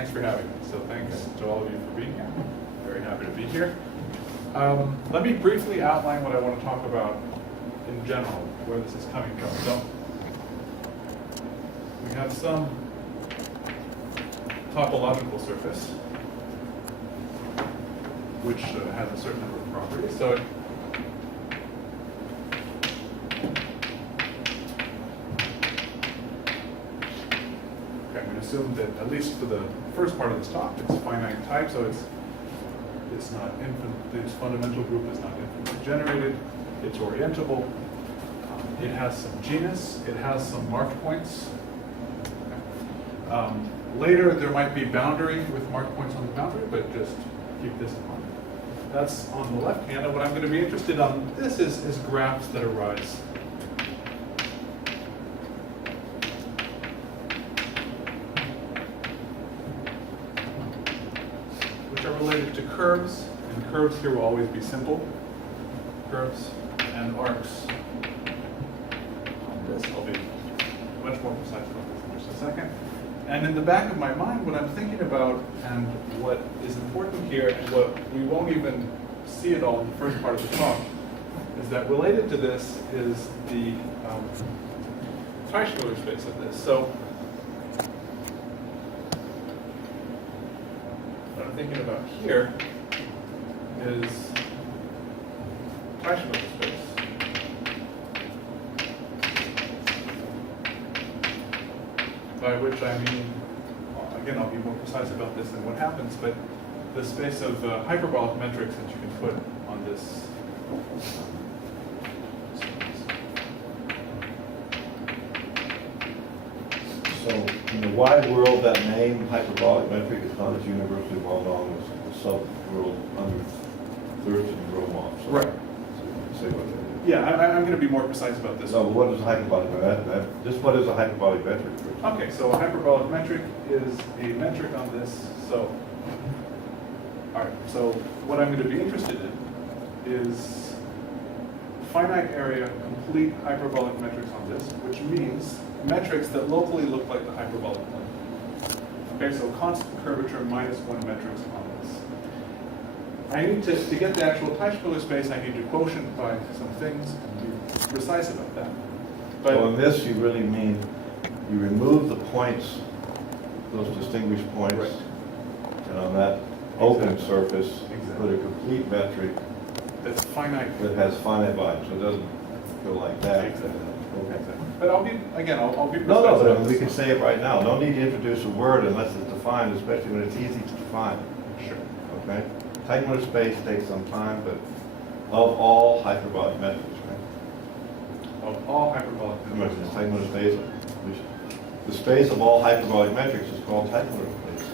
thanks for having me. So thanks to all of you for being here. Very happy to be here. Let me briefly outline what I want to talk about in general, where this is coming from. So we have some topological surface, which has a certain number of properties. So I'm going to assume that at least for the first part of this talk, it's finite type, so it's not infinite. Its fundamental group is not infinitely generated. It's orientable. It has some genus. It has some marked points. Later, there might be boundary with marked points on the boundary, but just keep this in mind. That's on the left hand, and what I'm going to be interested in this is graphs that arise. Which are related to curves, and curves here will always be simple. Curves and arcs. On this, I'll be much more precise about this in just a second. And in the back of my mind, what I'm thinking about and what is important here, and what we won't even see at all in the first part of the talk, is that related to this is the Teichmuller space of this. So what I'm thinking about here is Teichmuller space. By which I mean, again, I'll be more precise about this and what happens, but the space of hyperbolic metrics that you can put on this. So, in the wide world, that name, hyperbolic metric, is not as universally well known as the sub-world under Third and Romoff. So, Right. So say what that is. Yeah, I'm going to be more precise about this. So, what is a hyperbolic metric? Just what is a hyperbolic metric? Okay, so a hyperbolic metric is a metric on this. So, all right, so what I'm going to be interested in is finite area complete hyperbolic metrics on this, which means metrics that locally look like the hyperbolic plane. Okay, so constant curvature minus one metrics on this. I need to get the actual Teichmuller space, I need to quotient by some things and be precise about that. But so in this, you really mean you remove the points, those distinguished points, right. And on that open Exactly. surface, Exactly. put a complete metric that's finite. that has finite volume, so it doesn't go like that. Exactly. Okay. Exactly. But I'll be, again, I'll be precise. No, but about we this can one. say it right now. No need to introduce a word unless it's defined, especially when it's easy to define. Sure. Okay? Teichmuller space takes some time, but of all hyperbolic metrics, right? Of all hyperbolic Remember, metrics. the Teichmuller space, the space of all hyperbolic metrics is called Teichmuller space.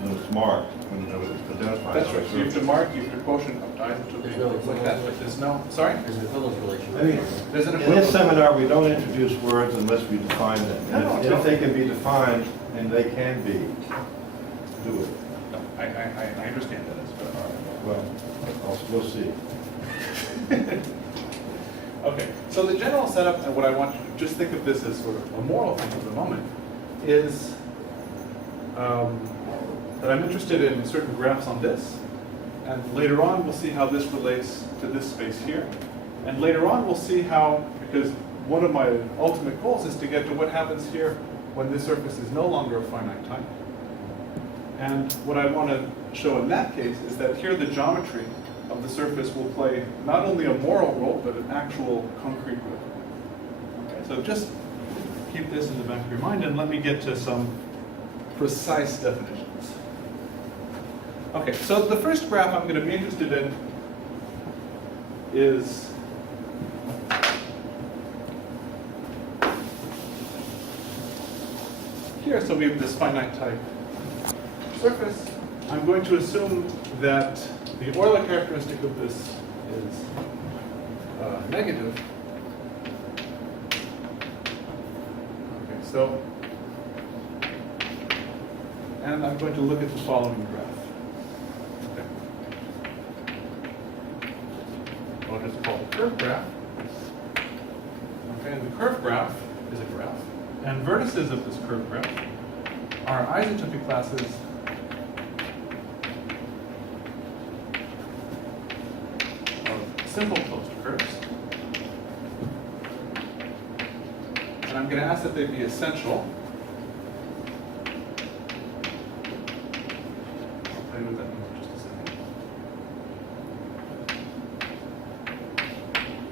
When it's marked, when it's identified. That's right. So you have to mark, you have to quotient up to There's no things like that. But there's no, sorry? There's an equivalence relation. I mean, There's an in this equivalent. seminar, we don't introduce words unless we define them. No, And if they can be defined, and they can be, do it. No, I understand that. Well, we'll see. Okay, so the general setup, and what I want you to just think of this as sort of a moral thing at the moment, is that I'm interested in certain graphs on this, and later on we'll see how this relates to this space here. And later on we'll see how, because one of my ultimate goals is to get to what happens here when this surface is no longer a finite type. And what I want to show in that case is that here the geometry of the surface will play not only a moral role, but an actual concrete role. Okay, so just keep this in the back of your mind and let me get to some precise definitions. Okay, so the first graph I'm going to be interested in is here. So we have this finite type surface. I'm going to assume that the Euler characteristic of this is negative. Okay, so, and I'm going to look at the following graph. Okay. I'll just call it the curve graph. Okay, and the curve graph is a graph. And vertices of this curve graph are isotropy classes simple closed curves. And I'm going to ask that they be essential. I'll tell you what that means in just a second.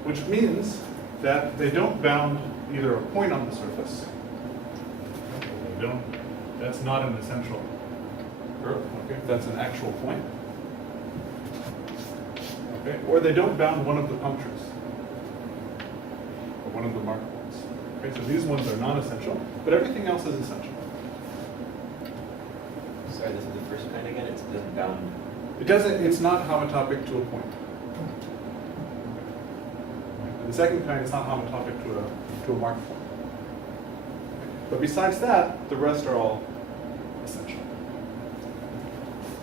Which means that they don't bound either a point on the surface. They don't. That's not an essential curve. Okay, that's an actual point. Okay, or they don't bound one of the punctures, or one of the mark points. Okay, so these ones are non-essential, but everything else is essential. Sorry, this is the first kind again. It doesn't bound. It doesn't. It's not homotopic to a point. And the second kind is not homotopic to a mark point. But besides that, the rest are all essential.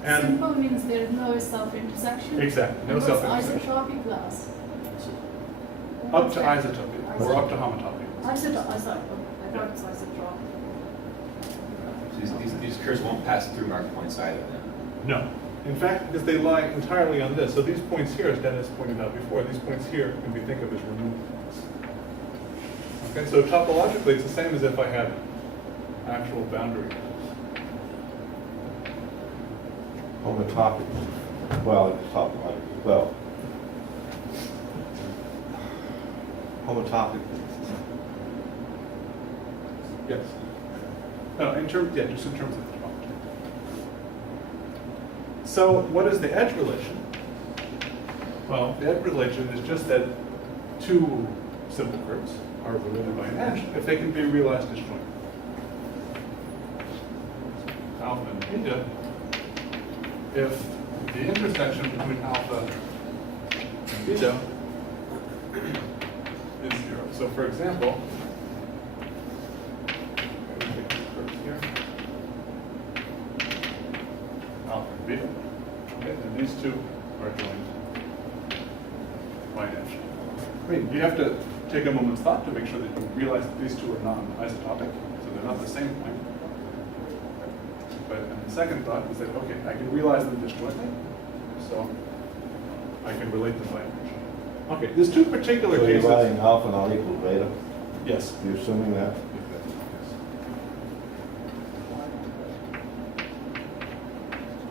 And Simple means there is no self-intersection. exactly, no And self-intersection. what's isotropy class? Up to isotopy, or up to homotopy. Isotopy, sorry, I thought it's isotropy. So these curves won't pass through mark points either then. No. In fact, because they lie entirely on this. So these points here, as Dennis pointed out before, these points here can be think of as removed points. Okay, so topologically, it's the same as if I had actual boundary curves. Homotopic. Well, it's topological. Well, homotopic. Yes. No, in terms, yeah, just in terms of the topology. So, what is the edge relation? Well, the edge relation is just that two simple curves are related by an edge if they can be realized disjointly. Alpha and beta, if the intersection between alpha and beta is zero. So, for example, we take these curves here, alpha and beta, okay, and these two are joined by an edge. I mean, you have to take a moment's thought to make sure that you realize that these two are non-isotopic, so they're not the same point. But and the second thought is that, okay, I can realize them disjointly, so I can relate them by an edge. Okay, there's two particular So you're cases. writing alpha not equal beta? Yes. You're assuming that?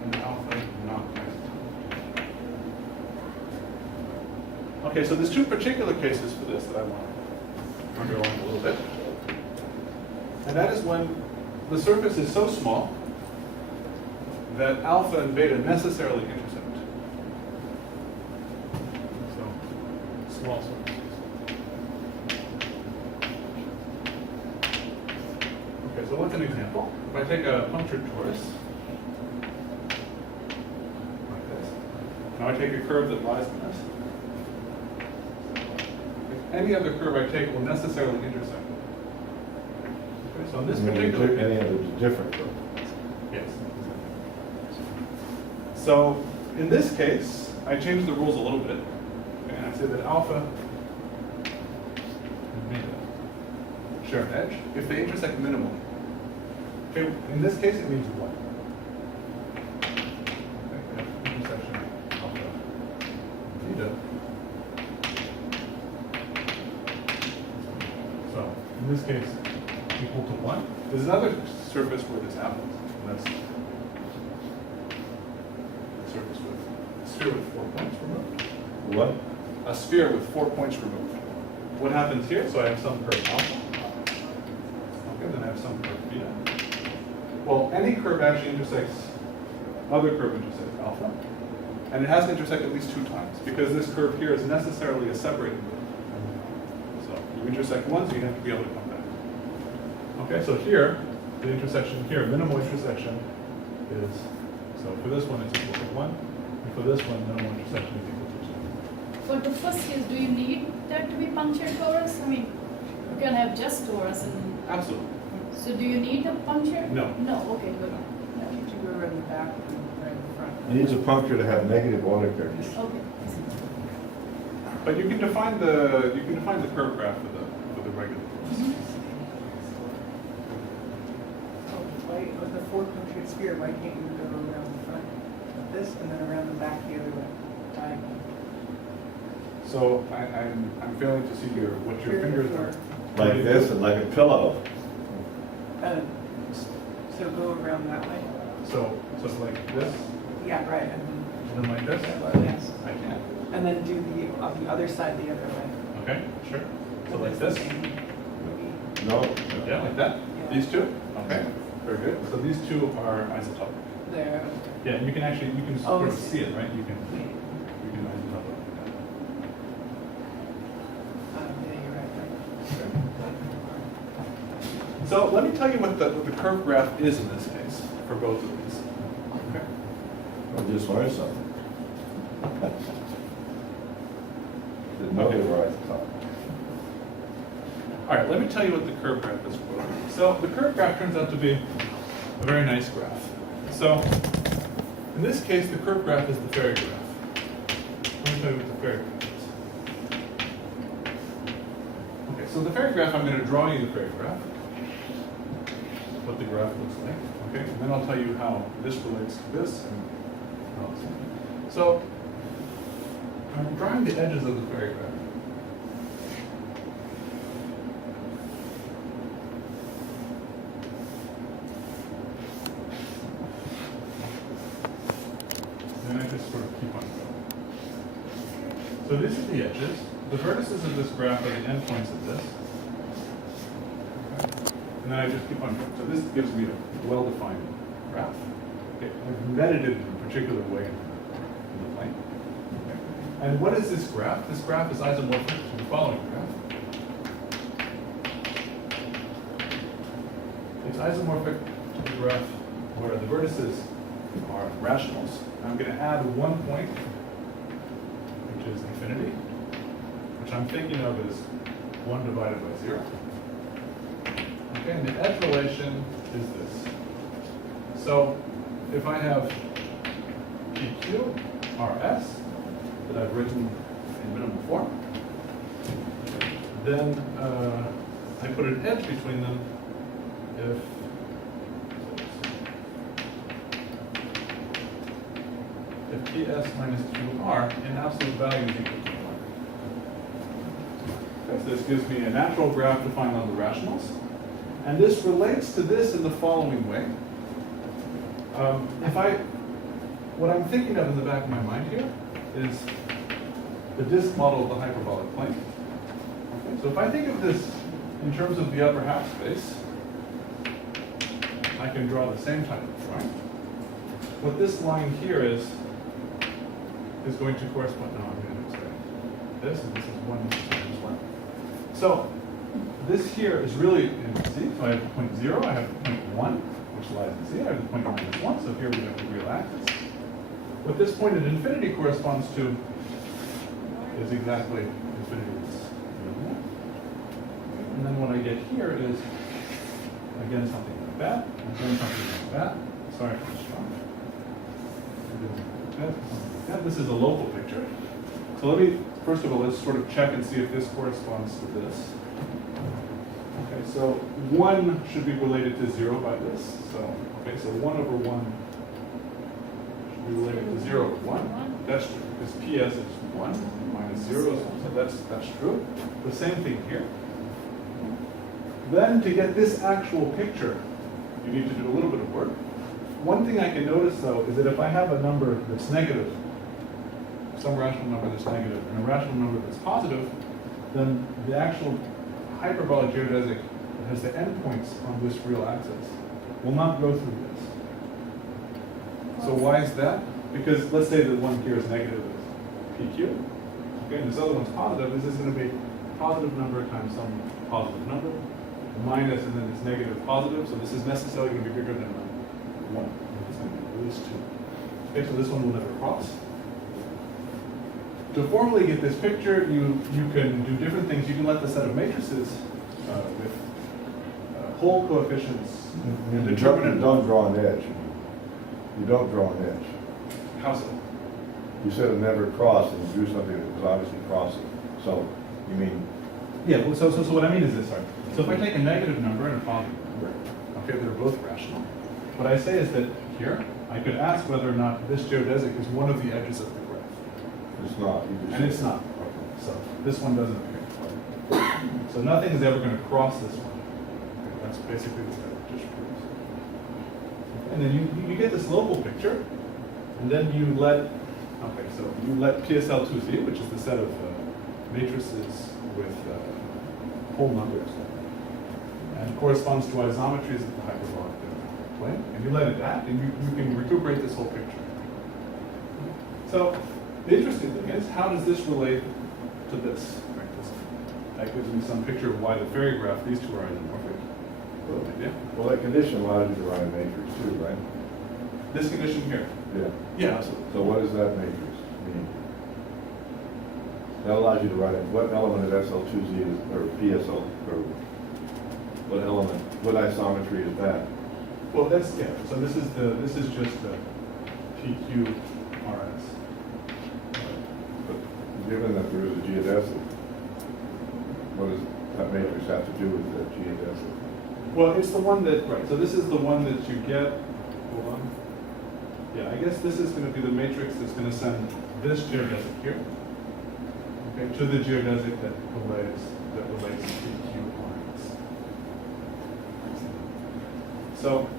And alpha not isotopic. Okay, so there's two particular cases for this that I want to underline a little bit. And that is when the surface is so small that alpha and beta necessarily intersect. So, small surfaces. Okay, so what's an example? If I take a punctured torus, like this, now I take a curve that lies in this. Any other curve I take will necessarily intersect it. Okay, so in this particular Any other different curve? yes. So in this case, I change the rules a little bit, okay, and I say that alpha and beta share an edge if they intersect minimally. Okay, in this case, it means what? Okay, intersection alpha and beta. So in this case, equal to 1. There's another surface where this happens, and that's a surface with a sphere with 4 points removed. What? A sphere with 4 points removed. What happens here? So I have some curve alpha. Okay, then I have some curve beta. Well, any curve actually intersects, other curve intersects alpha, and it has to intersect at least 2 times, because this curve here is necessarily a separating curve. So you intersect once, you have to be able to come back. Okay, so here, the intersection here, minimal intersection is, so for this one it's equal to 1, and for this one, minimal intersection is equal to 2. For the first case, do you need that to be punctured torus? I mean, you can have just torus and, Absolutely. so do you need a puncture? No. No, okay, good. Two are in the back and right in the front. It needs a puncture to have negative order curves. Okay. But you can define the curve graph for the regular course. Why, with the 4 punctured sphere, why can't you go around the front of this and then around the back the other way, diagonal? So I'm failing to see what your fingers are. Like this and like a pillow. So go around that way. So it's like this, Yeah, right, and then like this? yes. I can't. And then do the other side the other way. Okay, sure. So like It's the this? same, maybe. No? Yeah, like that? Yeah. These two? Okay, very good. So these two are isotopic. There. Yeah, and you can actually, you can Oh, sort I of see. see it, right? You can isotopic. Yeah, you're right. So let me tell you what the curve graph is in this case, for both of these. Okay. I just learned something. Didn't know they were at the top. All right, let me tell you what the curve graph is for. So the curve graph turns out to be a very nice graph. So in this case, the curve graph is the fairy graph. Let me tell you what the fairy graph is. Okay, so the fairy graph, I'm going to draw you the fairy graph, what the graph looks like. Okay, and then I'll tell you how this relates to this and how it's like. So I'm drawing the edges of the fairy graph. And I just sort of keep on going. So these are the edges. The vertices of this graph are the endpoints of this. Okay. And then I just keep on going. So this gives me a well-defined graph. Okay. I've embedded it in a particular way in the plane. Okay. And what is this graph? This graph is isomorphic to the following graph. It's isomorphic to the graph where the vertices are rationals. I'm going to add one point, which is infinity, which I'm thinking of as 1 divided by 0. Okay, and the edge relation is this. So if I have PQ, RS, that I've written in minimal form, then I put an edge between them if PS minus QR in absolute value is equal to 1. Okay, so this gives me a natural graph defined on the rationals. And this relates to this in the following way. What I'm thinking of in the back of my mind here is the disk model of the hyperbolic plane. Okay, so if I think of this in terms of the upper half space, I can draw the same type of drawing. What this line here is going to correspond. No, I'm going to say this, and this is 1, this is 1. So this here is really in Z. So I have point 0, I have point 1, which lies in Z. I have the point minus 1. So here we have the real axis. What this point at infinity corresponds to is exactly infinity. And then what I get here is again something like that, again something like that. Sorry for the strong. This is a local picture. So let me, first of all, let's sort of check and see if this corresponds to this. Okay, so 1 should be related to 0 by this. So, okay, so 1 over 1 should be related to 0 over 1. That's true, because PS is 1 minus 0 is 1, so that's true. The same thing here. Then to get this actual picture, you need to do a little bit of work. One thing I can notice, though, is that if I have a number that's negative, some rational number that's negative, and a rational number that's positive, then the actual hyperbolic geodesic that has the endpoints on this real axis will not go through this. So why is that? Because let's say that one here is negative is PQ, okay, and this other one's positive. Is this going to be positive number times some positive number, minus, and then it's negative positive, so this is necessarily going to be bigger than 1. It's going to be at least 2. Okay, so this one will never cross. To formally get this picture, you can do different things. You can let the set of matrices with whole coefficients and determinant. You don't draw an edge. You don't draw an edge. How so? You said it never crossed, and you drew something that was obviously crossing. So, you mean? Yeah, well, so what I mean is this, sorry. So if I take a negative number and a positive number, okay, they're both rational. What I say is that here, I could ask whether or not this geodesic is one of the edges of the graph. It's not. And it's not. So this one doesn't appear. So nothing is ever going to cross this one. Okay, that's basically what that just proves. And then you get this local picture, and then you let, okay, so you let PSL2Z, which is the set of matrices with whole numbers, and corresponds to isometries of the hyperbolic plane, and you let it act, and you can recuperate this whole picture. So the interesting thing is, how does this relate to this? Right? That gives me some picture of why the fairy graph, these two are isomorphic. Yeah. Well, that condition allows you to write a matrix too, right? This condition here. Yeah. Yeah, absolutely. So what does that matrix mean? That allows you to write it. What element of SL2Z is, or PSL, or what element, what isometry is that? Well, that's, yeah, so this is just the PQRS. But given that there is a geodesic, what does that matrix have to do with the geodesic? Well, it's the one that, right, so this is the one that you get, hold on. Yeah, I guess this is going to be the matrix that's going to send this geodesic here, okay, to the geodesic that relates PQRS. So,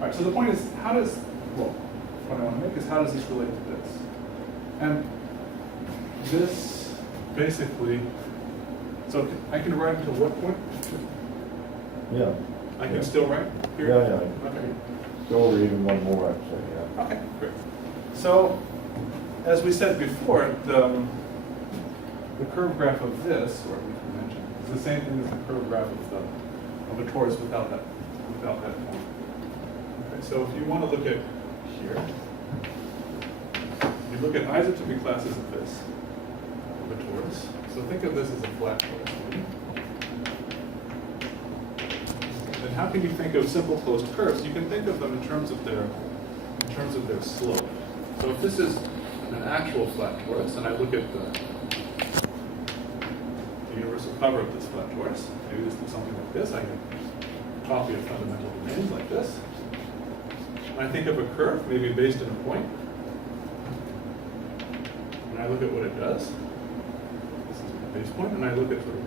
all right, so the point is, how does, well, what I want to make is how does this relate to this? And this basically, so I can write until what point? Yeah. I can still write here? Yeah. Okay. Go over even one more, I'd say, yeah. Okay, great. So, as we said before, the curve graph of this, or we can mention, is the same thing as the curve graph of a torus without that point. Okay, so if you want to look at here, you look at isotopic classes of this, of a torus. So think of this as a flat torus. Then how can you think of simple closed curves? You can think of them in terms of their slope. So if this is an actual flat torus, and I look at the universal cover of this flat torus, maybe this is something like this. I can copy a fundamental domains like this. And I think of a curve, maybe based on a point. And I look at what it does. This is my base point, and I look at sort of.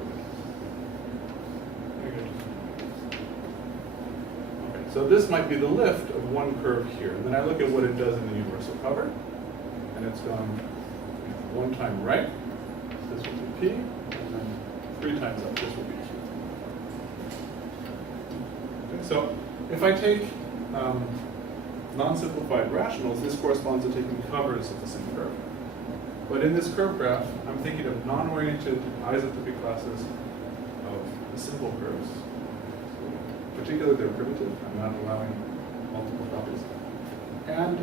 Okay, so this might be the lift of one curve here, and then I look at what it does in the universal cover, and it's gone one time right. This will be P, and then 3 times up. This will be Q. Okay, so if I take non-simplified rationals, this corresponds to taking covers of the same curve. But in this curve graph, I'm thinking of non-oriented isotopic classes of the simple curves. So particularly they're primitive. I'm not allowing multiple copies. And,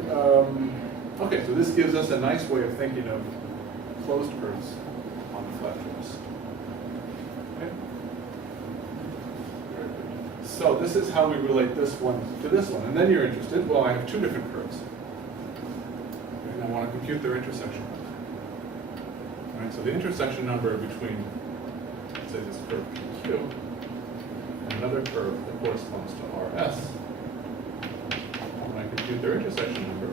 okay, so this gives us a nice way of thinking of closed curves on the flat torus. Okay? Very good. So this is how we relate this one to this one. And then you're interested, well, I have 2 different curves. Okay, and I want to compute their intersection. All right, so the intersection number between, let's say, this curve PQ and another curve that corresponds to RS, when I compute their intersection number,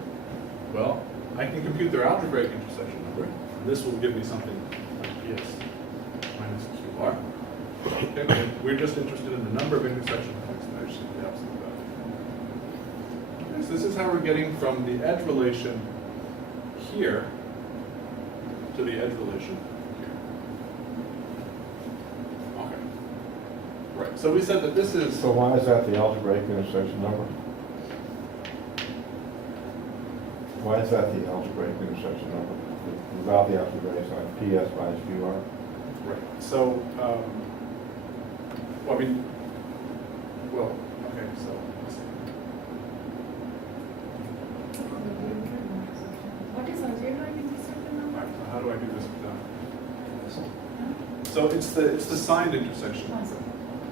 well, I can compute their algebraic intersection number. And this will give me something like PS minus QR. Okay, but we're just interested in the number of intersection points, and I just need the absolute value. Okay, so this is how we're getting from the edge relation here to the edge relation here. Okay. Right, so we said that this is... So why is that the algebraic intersection number? Why is that the algebraic intersection number? Without the algebraic sign, PS minus QR? Right, so, well, I mean, well, okay, so, let's see. What is algebraic intersection All number? right, so how do I do this without? So it's the signed intersection.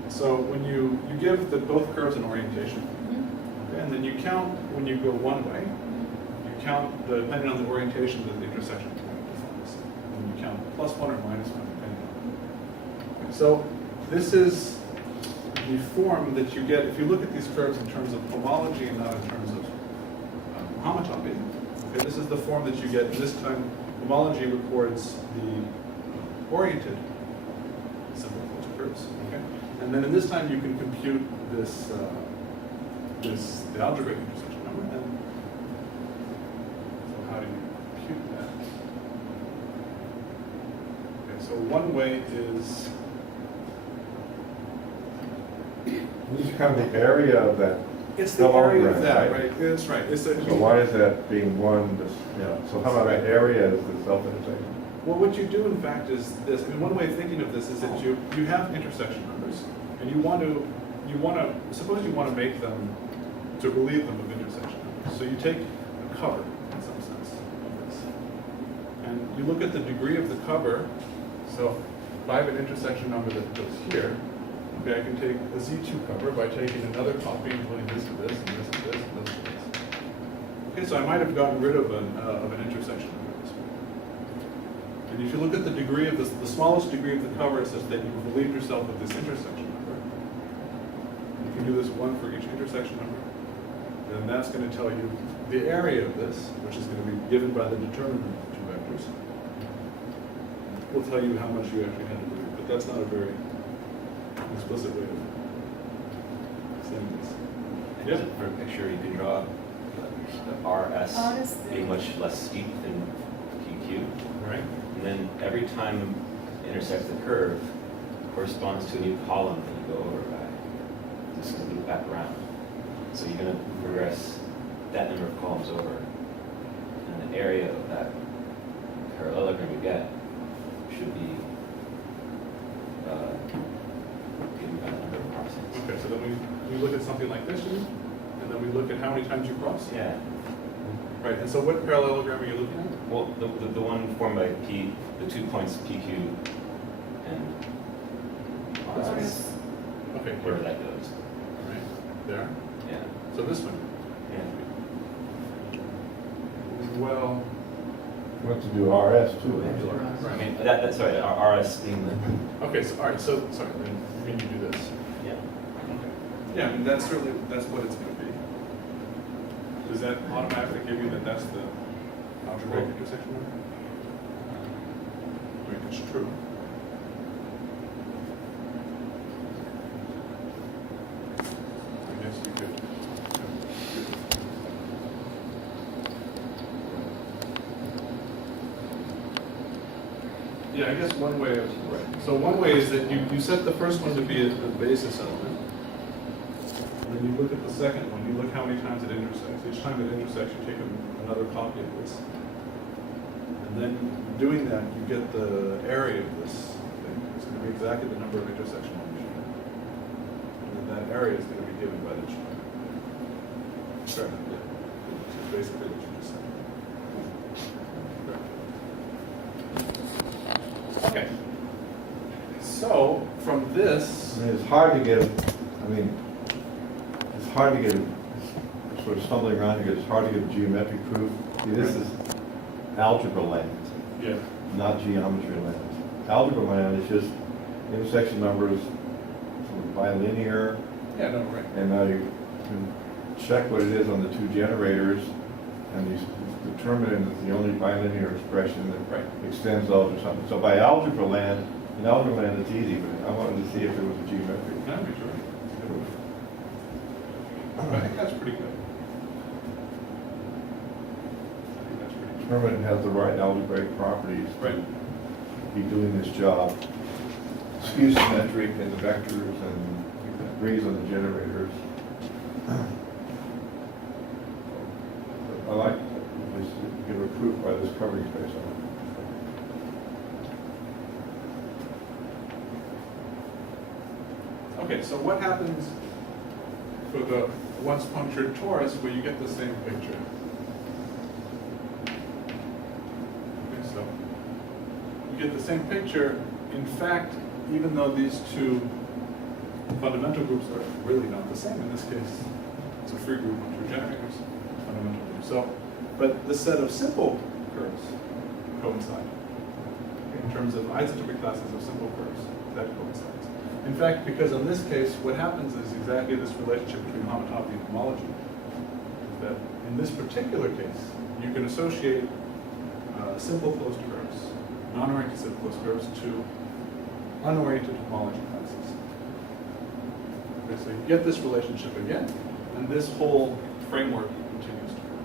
So when you give both curves an orientation, okay, and then you count when you go one way, you count depending on the orientation that the intersection point defines. And you count +1 or -1 depending on. Okay, so this is the form that you get if you look at these curves in terms of homology and not in terms of homotopy. Okay, this is the form that you get this time homology records the oriented simple filter curves. Okay, and then in this time you can compute this the algebraic intersection number. And so how do you compute that? Okay, so one way is This is kind of the area of that. it's the area of hologram, that, right? That's right. It's a, So why is that being one, so how about that area is the self-intersection? well, what you do in fact is this. I mean, one way of thinking of this is that you have intersection numbers, and you want to suppose you want to make them to relieve them of intersection numbers. So you take a cover in some sense of this, and you look at the degree of the cover. So if I have an intersection number that goes here, okay, I can take a Z2 cover by taking another copy and putting this to this and this to this and this to this. Okay, so I might have gotten rid of an intersection number this way. And if you look at the degree of this, the smallest degree of the cover is such that you've relieved yourself of this intersection number. You can do this one for each intersection number. Then that's going to tell you the area of this, which is going to be given by the determinant of the two vectors. Will tell you how much you actually had to relieve, but that's not a very explicit way of saying this. Yeah. For a picture, you can draw RS RS being much less steep than PQ. Right? And then every time it intersects the curve, corresponds to a new column that you go over by. This is loop back around. So you're going to progress that number of columns over. And the area of that parallelogram you get should be given by the number of crossings. Okay, so then we look at something like this, and then we look at how many times you cross. Yeah. Right, and so what parallelogram are you looking at? Well, the one formed by P, the 2 points PQ and RS, Okay, wherever here. that goes. Right, there. Yeah. So this one. Yeah. Well, We have to do RS too. I mean, that's sorry, RS being the. okay, so all right, so sorry, then you mean you do this? Yeah. Okay. Yeah, I mean that's what it's going to be. Does that automatically give you that that's the algebraic intersection number? I mean, it's true. I guess you could. Yeah, I guess one way of, so one way is that you set the first one to be the basis element. And then you look at the second one, you look how many times it intersects. Each time it intersects, you take another copy of this. And then doing that, you get the area of this thing. It's going to be exactly the number of intersection points you have. And then that area is going to be given by the chart. Sure. Yeah. Which is basically what you just said. Okay. So from this, I mean, it's hard to get, sort of stumbling around here, it's hard to get geometric proof. See, this is algebra land, yeah, not geometry land. Algebra land is just intersection numbers, sort of bilinear, yeah, no, right. and now you can check what it is on the two generators, and you determine it's the only bilinear expression that Right. extends those or something. So by algebra land, in algebra land it's easy, but I wanted to see if there was a geometric. Yeah, be sure. I think that's pretty good. I think that's pretty good. Determine it has the right algebraic properties Right. to be doing this job. Skew symmetric in the vectors and agrees on the generators. I like this, give a proof by this covering space on it. Okay, so what happens for the once punctured torus where you get the same picture? Okay, so you get the same picture. In fact, even though these two fundamental groups are really not the same in this case, it's a free group of two generators, fundamental group. So, but the set of simple curves coincide in terms of isotropic classes of simple curves that coincides. In fact, because in this case, what happens is exactly this relationship between homotopy and homology. That in this particular case, you can associate simple closed curves, non-oriented simple closed curves to unoriented homology classes. Okay, so you get this relationship again, and this whole framework continues to work.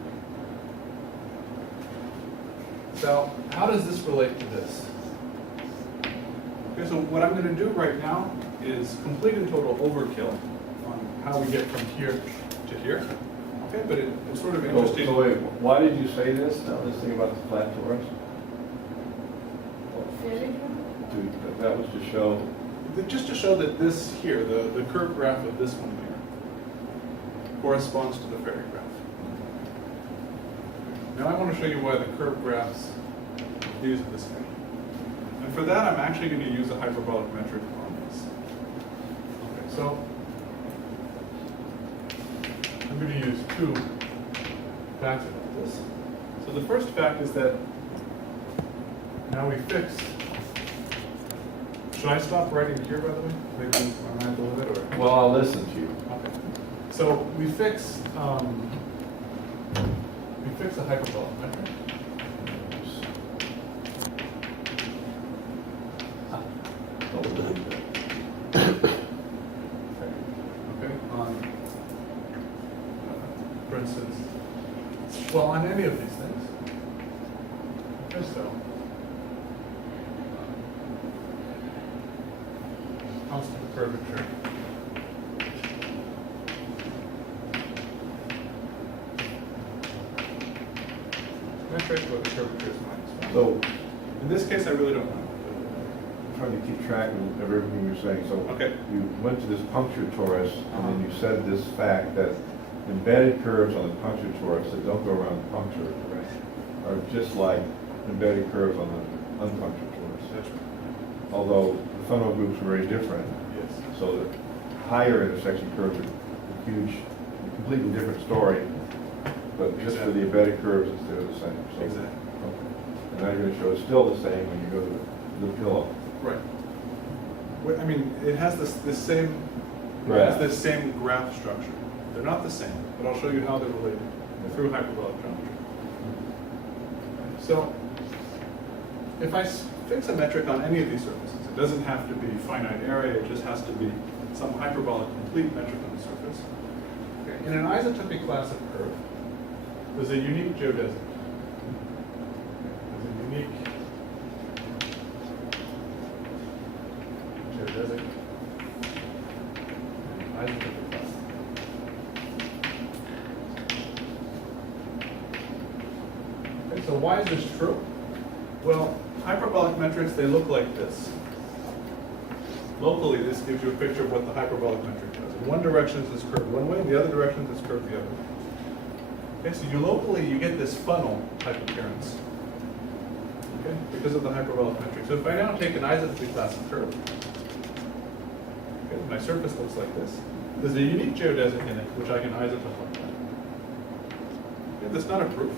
So how does this relate to this? Okay, so what I'm going to do right now is complete and total overkill on how we get from here to here. Okay, but it's sort of interesting. So wait, why did you say this? Now this thing about the flat torus? That was to show. Just to show that this here, the curve graph of this one here, corresponds to the fairy graph. Now I want to show you why the curve graphs of these are the same. And for that, I'm actually going to use a hyperbolic metric on this. Okay, so I'm going to use two facts about this. So the first fact is that now we fix. Should I stop writing here, by the way? Maybe my mind a little bit, or? Well, I'll listen to you. Okay. So we fix a hyperbolic metric. Okay. On, for instance, well, on any of these things. Okay, so. Constant curvature. Metric where the curvature is -1. So In this case, I really don't know. I'm trying to keep track of everything you're saying. So Okay. you went to this puncture torus, and then you said this fact that embedded curves on the puncture torus that don't go around the puncture are just like embedded curves on the unpunctured torus. That's right. Although the fundamental groups are very different. Yes. So the higher intersection curves are a huge, completely different story. But just for the embedded curves, they're the same. So, Exactly. okay. And now you're going to show it's still the same when you go to the pillow. Right. I mean, it has this same Graph. graph structure. They're not the same, but I'll show you how they're related through hyperbolic geometry. So, if I fix a metric on any of these surfaces, it doesn't have to be finite area, it just has to be some hyperbolic complete metric on the surface. Okay. In an isotopic class of curve, there's a unique geodesic. There's a unique geodesic isotopic class. Okay, so why is this true? Well, hyperbolic metrics, they look like this. Locally, this gives you a picture of what the hyperbolic metric does. In one direction, it's curved one way, in the other direction, it's curved the other way. Okay, so you get this funnel type appearance. Okay, because of the hyperbolic metric. So if I now take an isotopic class of curve, okay, my surface looks like this. There's a unique geodesic in it, which I can isotope like that. Okay, that's not a proof.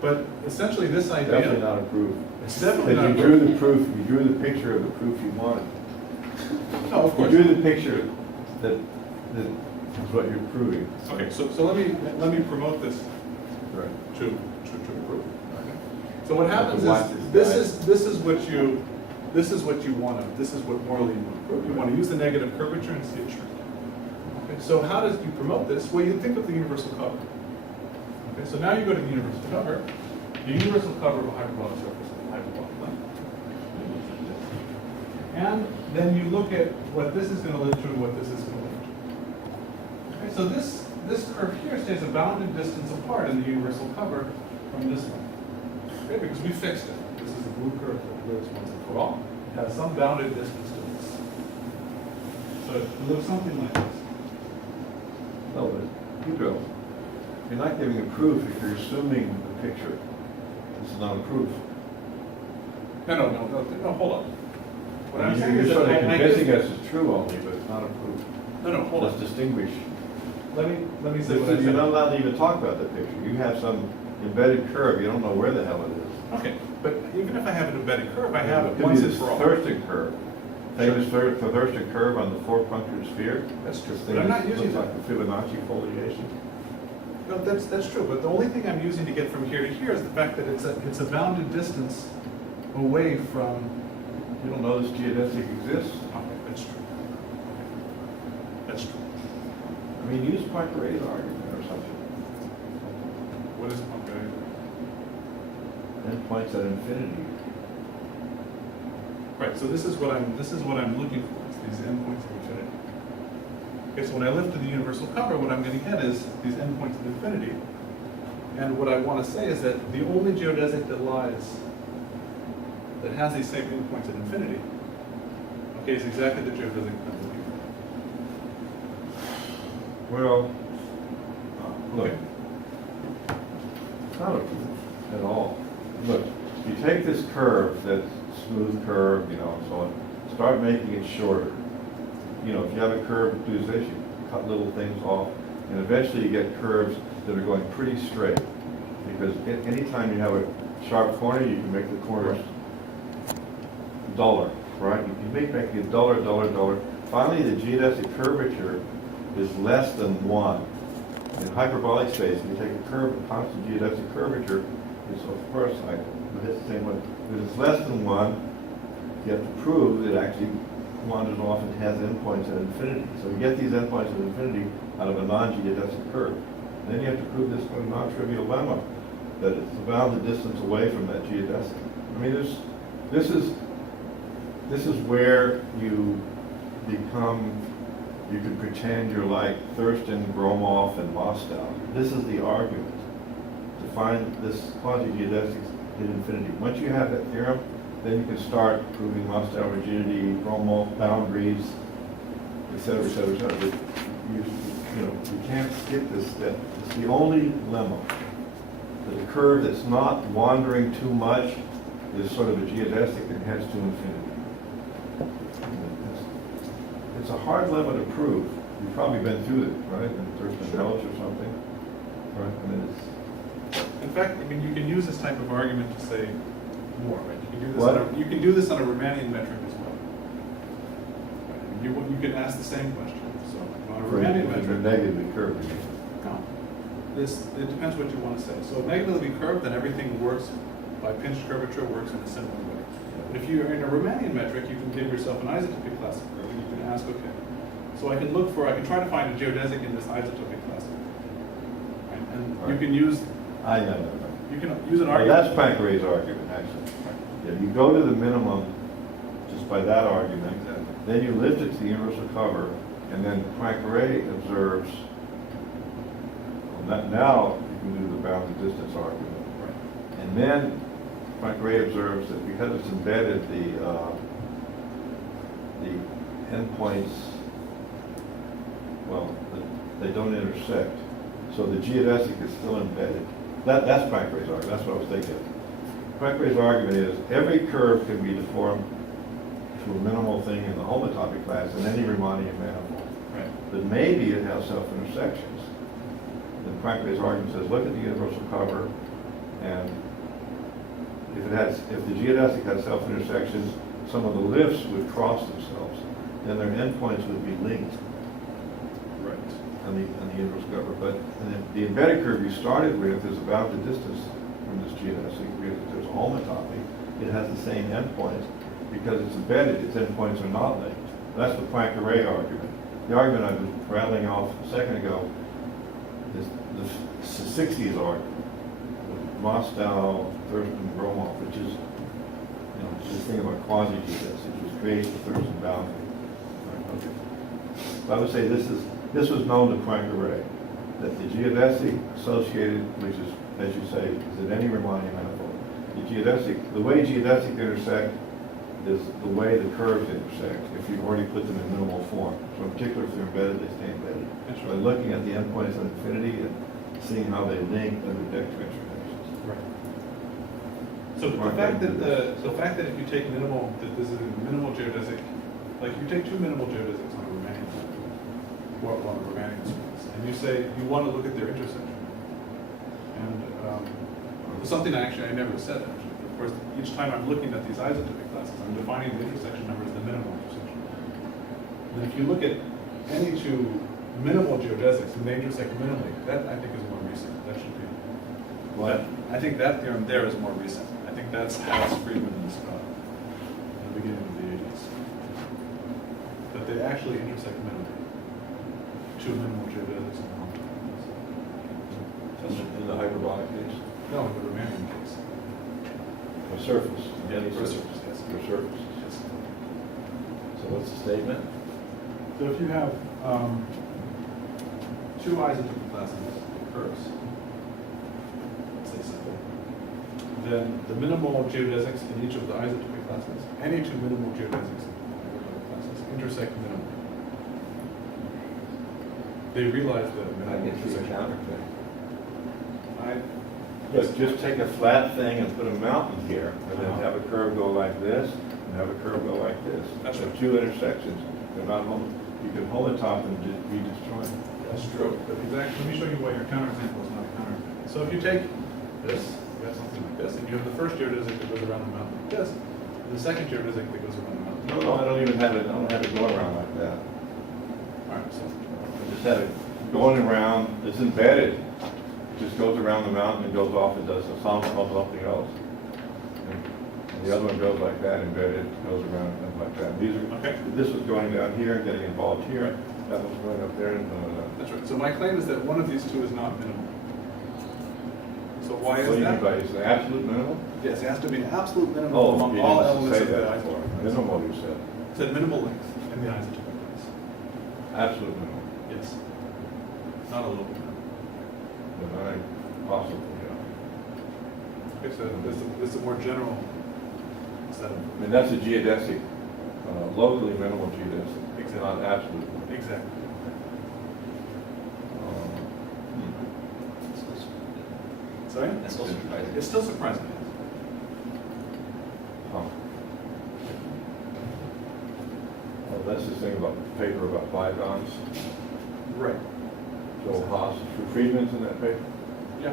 But essentially this idea... Definitely not a proof. It's definitely But not a you drew proof. the proof, you drew the picture of the proof you wanted. No, of You course. drew the picture that is what you're proving. Okay, so let me promote this Right. to proof. Okay. So what happens Watch is this this is what you want to, this is what morally you want to prove. You want to use the negative curvature and see it shrink. Okay, so how does you promote this? Well, you think of the universal cover. Okay, so now you go to the universal cover. The universal cover of a hyperbolic surface is a hyperbolic plane. And then you look at what this is going to lead to and what this is going to lead to. Okay, so this curve here stays a bounded distance apart in the universal cover from this one. Okay, because we fixed it. This is a blue curve that lives once and for all. It has some bounded distance to this. So it looks something like this. No, but Hugo, you're not giving a proof if you're assuming the picture. This is not a proof. No, hold on. What I'm saying You're is sort of that convincing us it's true only, but it's not a proof. No, hold Let's on. distinguish. Let me say what I You're said. not allowed to even talk about the picture. You have some embedded curve, you don't know where the hell it is. Okay, but even if I have an embedded curve, I have it could once be and this for all. Thurston curve. Famous Thurston curve on the four-punctured sphere. That's true. This But thing I'm not looks using like that. the Fibonacci foliation. No, that's true, but the only thing I'm using to get from here to here is the fact that it's a bounded distance away from. You don't know this geodesic exists? Okay, that's true. That's true. I mean, use Parlier's argument or something. What is okay? Endpoints at infinity. Right. So this is what I'm looking for. Is these endpoints of infinity. Okay. So when I lift to the universal cover, what I'm going to get is these endpoints of infinity. And what I want to say is that the only geodesic that has these same endpoints at infinity, okay, is exactly the geodesic that I'm looking for. Well, look, Okay. it's not a proof at all. Look, you take this curve, that smooth curve, you know, and so on, start making it shorter. You know, if you have a curve that does this, you cut little things off, and eventually you get curves that are going pretty straight. Because anytime you have a sharp corner, you can make the corners duller, right? You can make it duller, duller, duller. Finally, the geodesic curvature is less than 1. In hyperbolic space, if you take a curve, a constant geodesic curvature, it's of course, it's the same way. If it's less than 1, you have to prove that it actually wanders off and has endpoints at infinity. So you get these endpoints at infinity out of a non-geodesic curve. And then you have to prove this kind of non-trivial lemma, that it's about the distance away from that geodesic. I mean, this is where you become, you can pretend you're like Thurston, Gromov, and Mostow. This is the argument, to find this quasi-geodesic at infinity. Once you have that theorem, then you can start proving Mostow rigidity, Gromov boundaries, et cetera, et cetera, et cetera. But you can't skip this step. It's the only lemma. That the curve that's not wandering too much is sort of a geodesic and heads to infinity. It's a hard lemma to prove. You've probably been through it, right? In Thurston College or something. Right? I mean, In fact, I mean, you can use this type of argument to say more, right? You can do this. What? You can do this on a Riemannian metric as well. Right? You can ask the same question. So on a Riemannian it's a metric, negatively curved. no. It depends what you want to say. So negatively curved, then everything works by pinched curvature works in a similar way. But if you're in a Riemannian metric, you can give yourself an isotopic classic curve, and you can ask, okay, so I can try to find a geodesic in this isotopic classic. Right? And you Right. can use, I know. you can use an Well, argument. that's Poincaré's argument, actually. Yeah, you go to the minimum just by that argument, Exactly. then you lift it to the universal cover, and then Poincaré observes, well, now you can do the bounded distance argument. Right. And then Poincaré observes that because it's embedded, the endpoints, well, they don't intersect. So the geodesic is still embedded. That's Poincaré's argument. That's what I was thinking. Poincaré's argument is every curve can be deformed to a minimal thing in the homotopy class in any Riemannian manifold. Right. But maybe it has self-intersections. Then Poincaré's argument says, look at the universal cover, and if the geodesic has self-intersections, some of the lifts would cross themselves, then their endpoints would be linked Right. on the universal cover. But the embedded curve you started with is about the distance from this geodesic, because if there's a homotopy, it has the same endpoint. Because it's embedded, its endpoints are not linked. That's the Poincaré argument. The argument I was rattling off a second ago is the 60s argument. Mostow, Thurston, Gromov, which is, this thing about quasi-geodesic, which creates the Thurston boundary. Right, okay. So I would say this was known to Poincaré, that the geodesic associated, which is, as you say, is in any Riemannian manifold. The way geodesic intersect is the way the curves intersect, if you've already put them in minimal form. So in particular, if they're embedded, they stay embedded. That's By right. looking at the endpoints of infinity and seeing how they link under deck transformations. Right. So the fact that if you take minimal, that this is a minimal geodesic, like if you take two minimal geodesics on a Riemannian or on a Riemannian space, and you say you want to look at their intersection, and something I never said actually. Of course, each time I'm looking at these isotopic classes, I'm defining the intersection number as the minimal intersection. And if you look at any two minimal geodesics and they intersect minimally, that I think is more recent. What? I think that theorem there is more recent. I think that's Friedman and Scott in the beginning of the 80s. But they actually intersect minimally. Two minimal geodesics and In the hyperbolic case? no, in the Riemannian case. A surface. Yeah, Any for a surface. surface, yes. For surfaces. Yes. So what's the statement? So if you have two isotopic classes of curves, let's say simple, then the minimal geodesics in each of the isotopic classes, any two minimal geodesics in hyperbolic classes, intersect minimally. They realize that I minimal get to the intersection. counter thing. I- But just take a flat thing and put a mountain here, and then have a curve go like this, and have a curve go like this. That's They're right. two intersections. They're not home. You can hold the top and be disjointed. That's true. But exactly, let me show you why your counterexample is not a counterexample. So if you take this, you have something like this, and you have the first geodesic that goes around the mountain like this, and the second geodesic that goes around the mountain. No, I don't even have it, I don't have it going around like that. All right, so I just have it going around, it's embedded. It just goes around the mountain and goes off and does something else. And the other one goes like that, embedded, goes around and like that. These are, Okay. this was going down here and getting involved here, that was going up there and that's right. So my claim is that one of these two is not minimal. So why What do is you mean that? by, is the absolute minimum? Yes, it has to be an absolute minimum Oh, among you all didn't elements say of the that isotopic before. class. Minimum, you said. It said minimal length in the isotopic class. Absolute minimum. Yes. Not a local minimum. But I possibly, yeah. Okay, so this is a more general set of. I mean, that's a geodesic, locally minimal geodesic. It's Exactly. not absolute. Exactly. Sorry? That's also surprising. It's still surprising. Huh. Well, that's the thing about the paper about bygons. Right. Joel Haas, Friedman's in that paper? Yeah.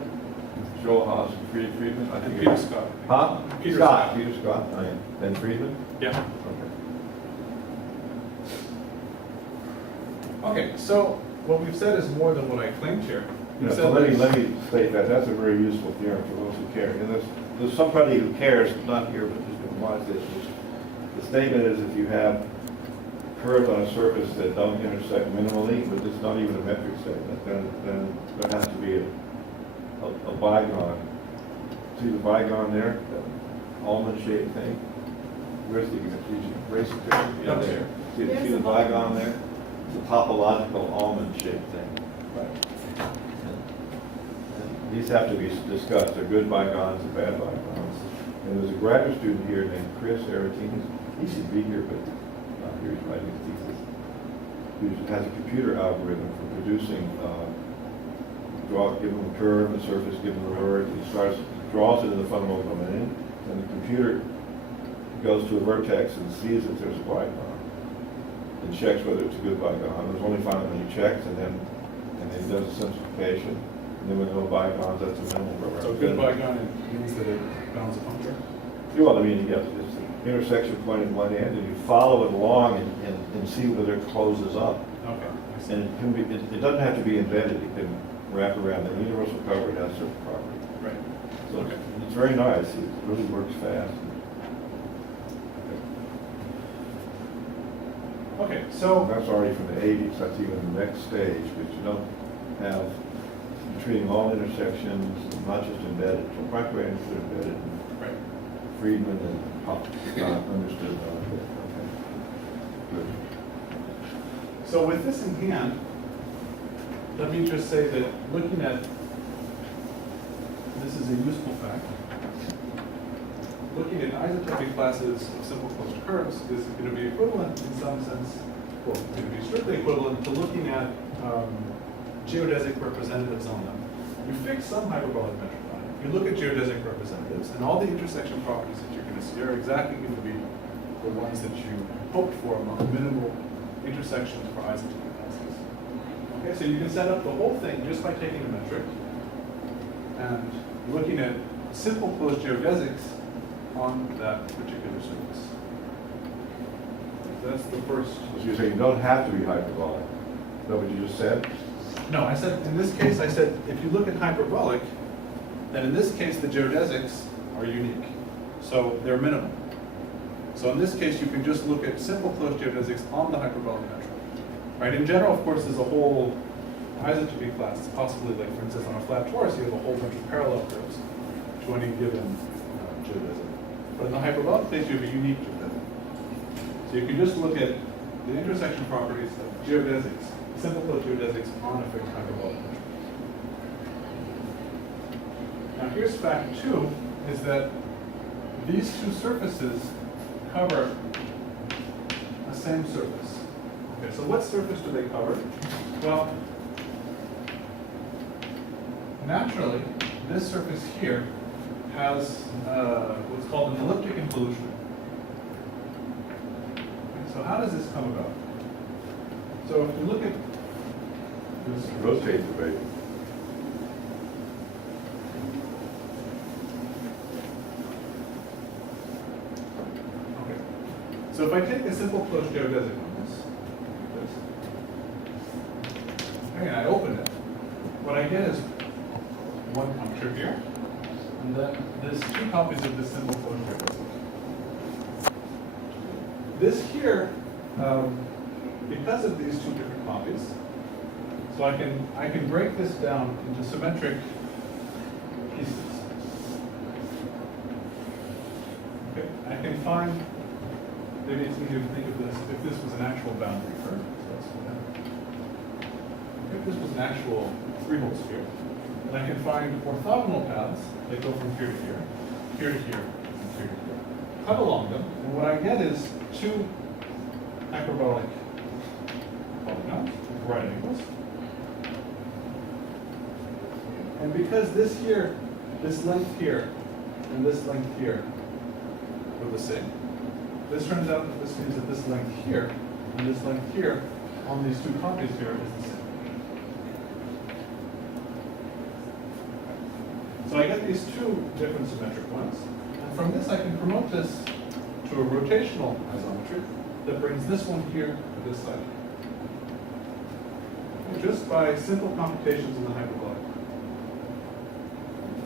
Joel Haas and Friedman? I And think Peter it- Scott. Huh? Peter Scott. Scott. Peter Scott, and Friedman? Yeah. Okay. Okay, so what we've said is more than what I claimed here. You We've know, said so that- let me state that, that's a very useful theorem for those who care. And there's somebody who cares, not here, but who's going to watch this. The statement is if you have curves on a surface that don't intersect minimally, but it's not even a metric statement, then there has to be a bygone. See the bygone there, that almond-shaped thing? Where's the race there? Yeah, there. there. See There's the a bygone bygone. there? It's a topological almond-shaped thing. And these have to be discussed. They're good bygones and bad bygones. And there's a graduate student here named Chris Aratini. He should be here, but not here. He's writing his thesis. Who has a computer algorithm for producing, give him a curve, a surface, give him a word. He draws it in the fundamental domain, and the computer goes to a vertex and sees if there's a bygone and checks whether it's a good bygone. There's only finite many checks, and then does a simplification. And then with no bygones, that's a minimal program. So good bygone means that it bounds a puncture? Well, I mean, yes, it's the intersection point at one end, and you follow it along and see whether it closes up. Okay. I see. And it can be, it doesn't have to be embedded, it can wrap around. The universal cover has certain properties. Right. So Okay. it's very nice, it really works fast. Okay, And so, that's already from the 80s, that's even the next stage, but you don't have, you're treating all intersections, not just embedded. So Frank Ray understood embedded, and right. Friedman and Scott understood that. Okay, good. So with this in hand, let me just say that looking at, this is a useful fact. Looking at isotopic classes of simple closed curves is going to be equivalent in some sense, well, it's going to be strictly equivalent to looking at geodesic representatives on them. You fix some hyperbolic metric on it. You look at geodesic representatives, and all the intersection properties that you're going to see are exactly going to be the ones that you hoped for among minimal intersections for isotopic classes. Okay, so you can set up the whole thing just by taking a metric and looking at simple closed geodesics on that particular surface. That's the first. So you're saying you don't have to be hyperbolic. Is that what you just said? No, I said, in this case, I said, if you look at hyperbolic, then in this case the geodesics are unique. So they're minimum. So in this case, you can just look at simple closed geodesics on the hyperbolic metric. Right? In general, of course, there's a whole isotopic class. It's possibly like, for instance, on a flat torus, you have a whole bunch of parallel curves to any given geodesic. But in the hyperbolic case, you have a unique geodesic. So you can just look at the intersection properties of geodesics, simple closed geodesics on a fixed hyperbolic metric. Now here's fact 2, is that these two surfaces cover the same surface. Okay, so what surface do they cover? Well, naturally, this surface here has what's called an elliptic involution. Okay, so how does this come about? So if you look at this, Rotate the baby. okay. So if I take a simple closed geodesic on this, okay, and I open it, what I get is one puncture here, and then there's two copies of this simple closed geodesic. This here, because of these two different copies, so I can break this down into symmetric pieces. Okay, I can find, maybe it's easier to think of this if this was an actual boundary curve. So let's do that. If this was an actual three-hole sphere, then I can find orthogonal paths that go from here to here, here to here, and here to here. Cut along them, and what I get is two hyperbolic polygons with right angles. And because this here, this length here, and this length here are the same, this turns out that this means that this length here and this length here on these two copies here is the same. So I get these two different symmetric ones, and from this I can promote this to a rotational isometry that brings this one here to this side. And just by simple computations in the hyperbolic.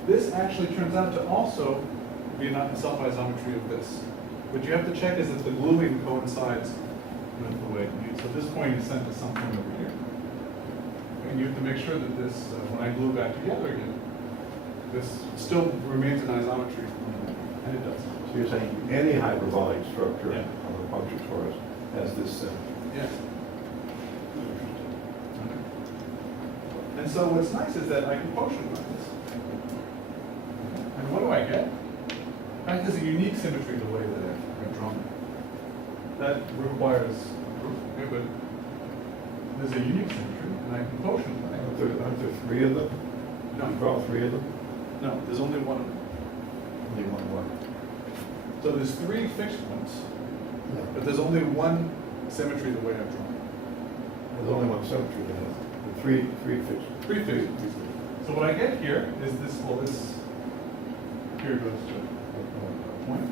This actually turns out to also be a self-isometry of this. What you have to check is that the gluing coincides with the way it moves. So this point is sent to some point over here. And you have to make sure that this, when I glue back together again, this still remains an isometry, and it does. So you're saying any hyperbolic structure Yeah. on the puncture torus has this symmetry. Yes. And so what's nice is that I can quotient like this. And what do I get? That is a unique symmetry the way that I've drawn it. That requires proof, okay, but there's a unique symmetry, and I can quotient that. Aren't there three of them? No. You draw three of them? No, there's only one of them. Only one. So there's three fixed points, but there's only one symmetry the way I've drawn it. There's only one symmetry that has the three fixed. Three fixed points. So what I get here is this, well, this here goes to a point,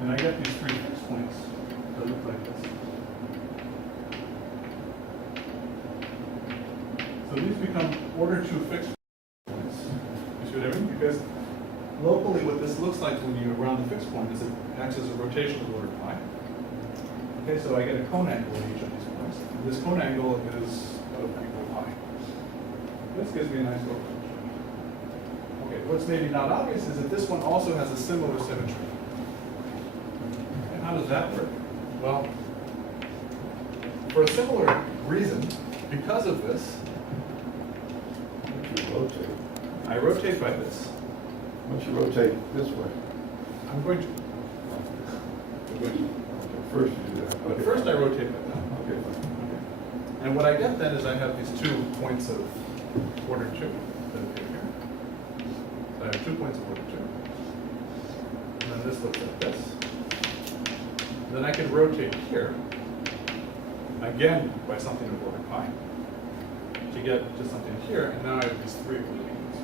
and I get these three fixed points that look like this. So these become order 2 fixed points. You see what I mean? Because locally what this looks like when you're around the fixed point is it acts as a rotation of order pi. Okay, so I get a cone angle at each of these points. And this cone angle is of angle pi. This gives me a nice little picture. Okay, what's maybe not obvious is that this one also has a similar symmetry. And how does that work? Well, for a similar reason, because of this, Once you rotate, I rotate by this. once you rotate this way, I'm going to. okay, first you do that. But Okay, first I fine. rotate by that. Okay, fine. And what I get then is I have these 2 points of order 2 that appear here. So I have 2 points of order 2. And then this looks like this. Then I can rotate here, again by something of order pi, to get to something here, and now I have these 3 points.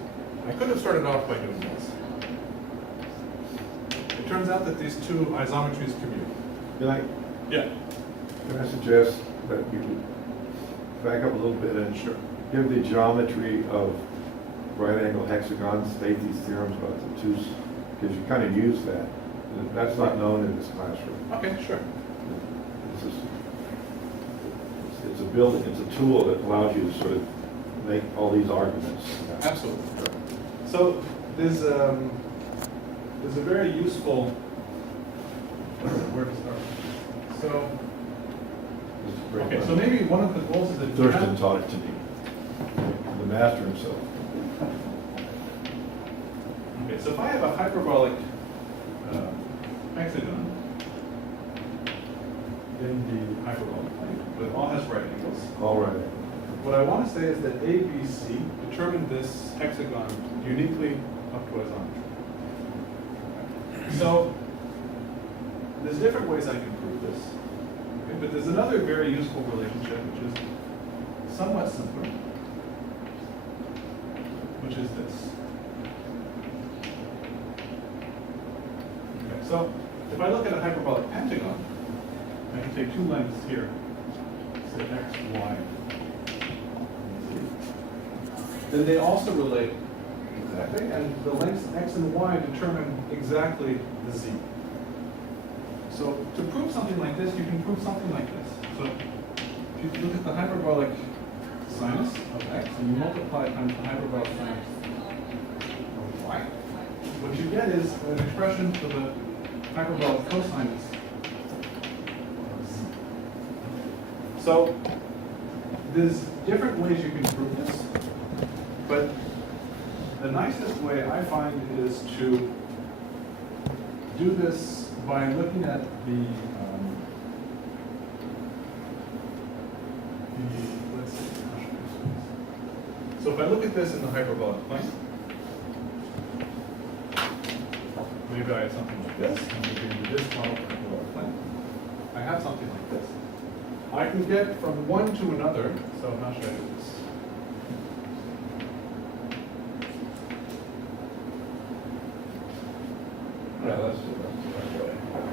I could have started off by doing this. It turns out that these 2 isometries commute. Can I suggest that you back up a little bit and Sure. give the geometry of right angle hexagons, state these theorems about the two, because you kind of use that. That's not known in this classroom. Okay, sure. It's just, it's a building, it's a tool that allows you to sort of make all these arguments. Absolutely. So there's a very useful, where to start? So, okay, so maybe one of the goals is that you Thurston have, taught it to me, the master himself. okay, so if I have a hyperbolic hexagon in the hyperbolic plane, but it all has right angles, All right. what I want to say is that ABC determine this hexagon uniquely up to isometry. So there's different ways I can prove this, okay? But there's another very useful relationship which is somewhat simpler, which is this. Okay, so if I look at a hyperbolic pentagon, I can take two lengths here, say x, y, then they also relate exactly, and the lengths x and y determine exactly the z. So to prove something like this, you can prove something like this. So if you look at the hyperbolic sinus of x and you multiply it times the hyperbolic sinus of y, what you get is an expression for the hyperbolic cosinus of z. So there's different ways you can prove this. But the nicest way I find is to do this by looking at let's see, how should I say this? So if I look at this in the hyperbolic plane, maybe I have something like this, and maybe in this model for hyperbolic plane, I have something like this. I can get from one to another, so how should I do this? Yeah, that's the way.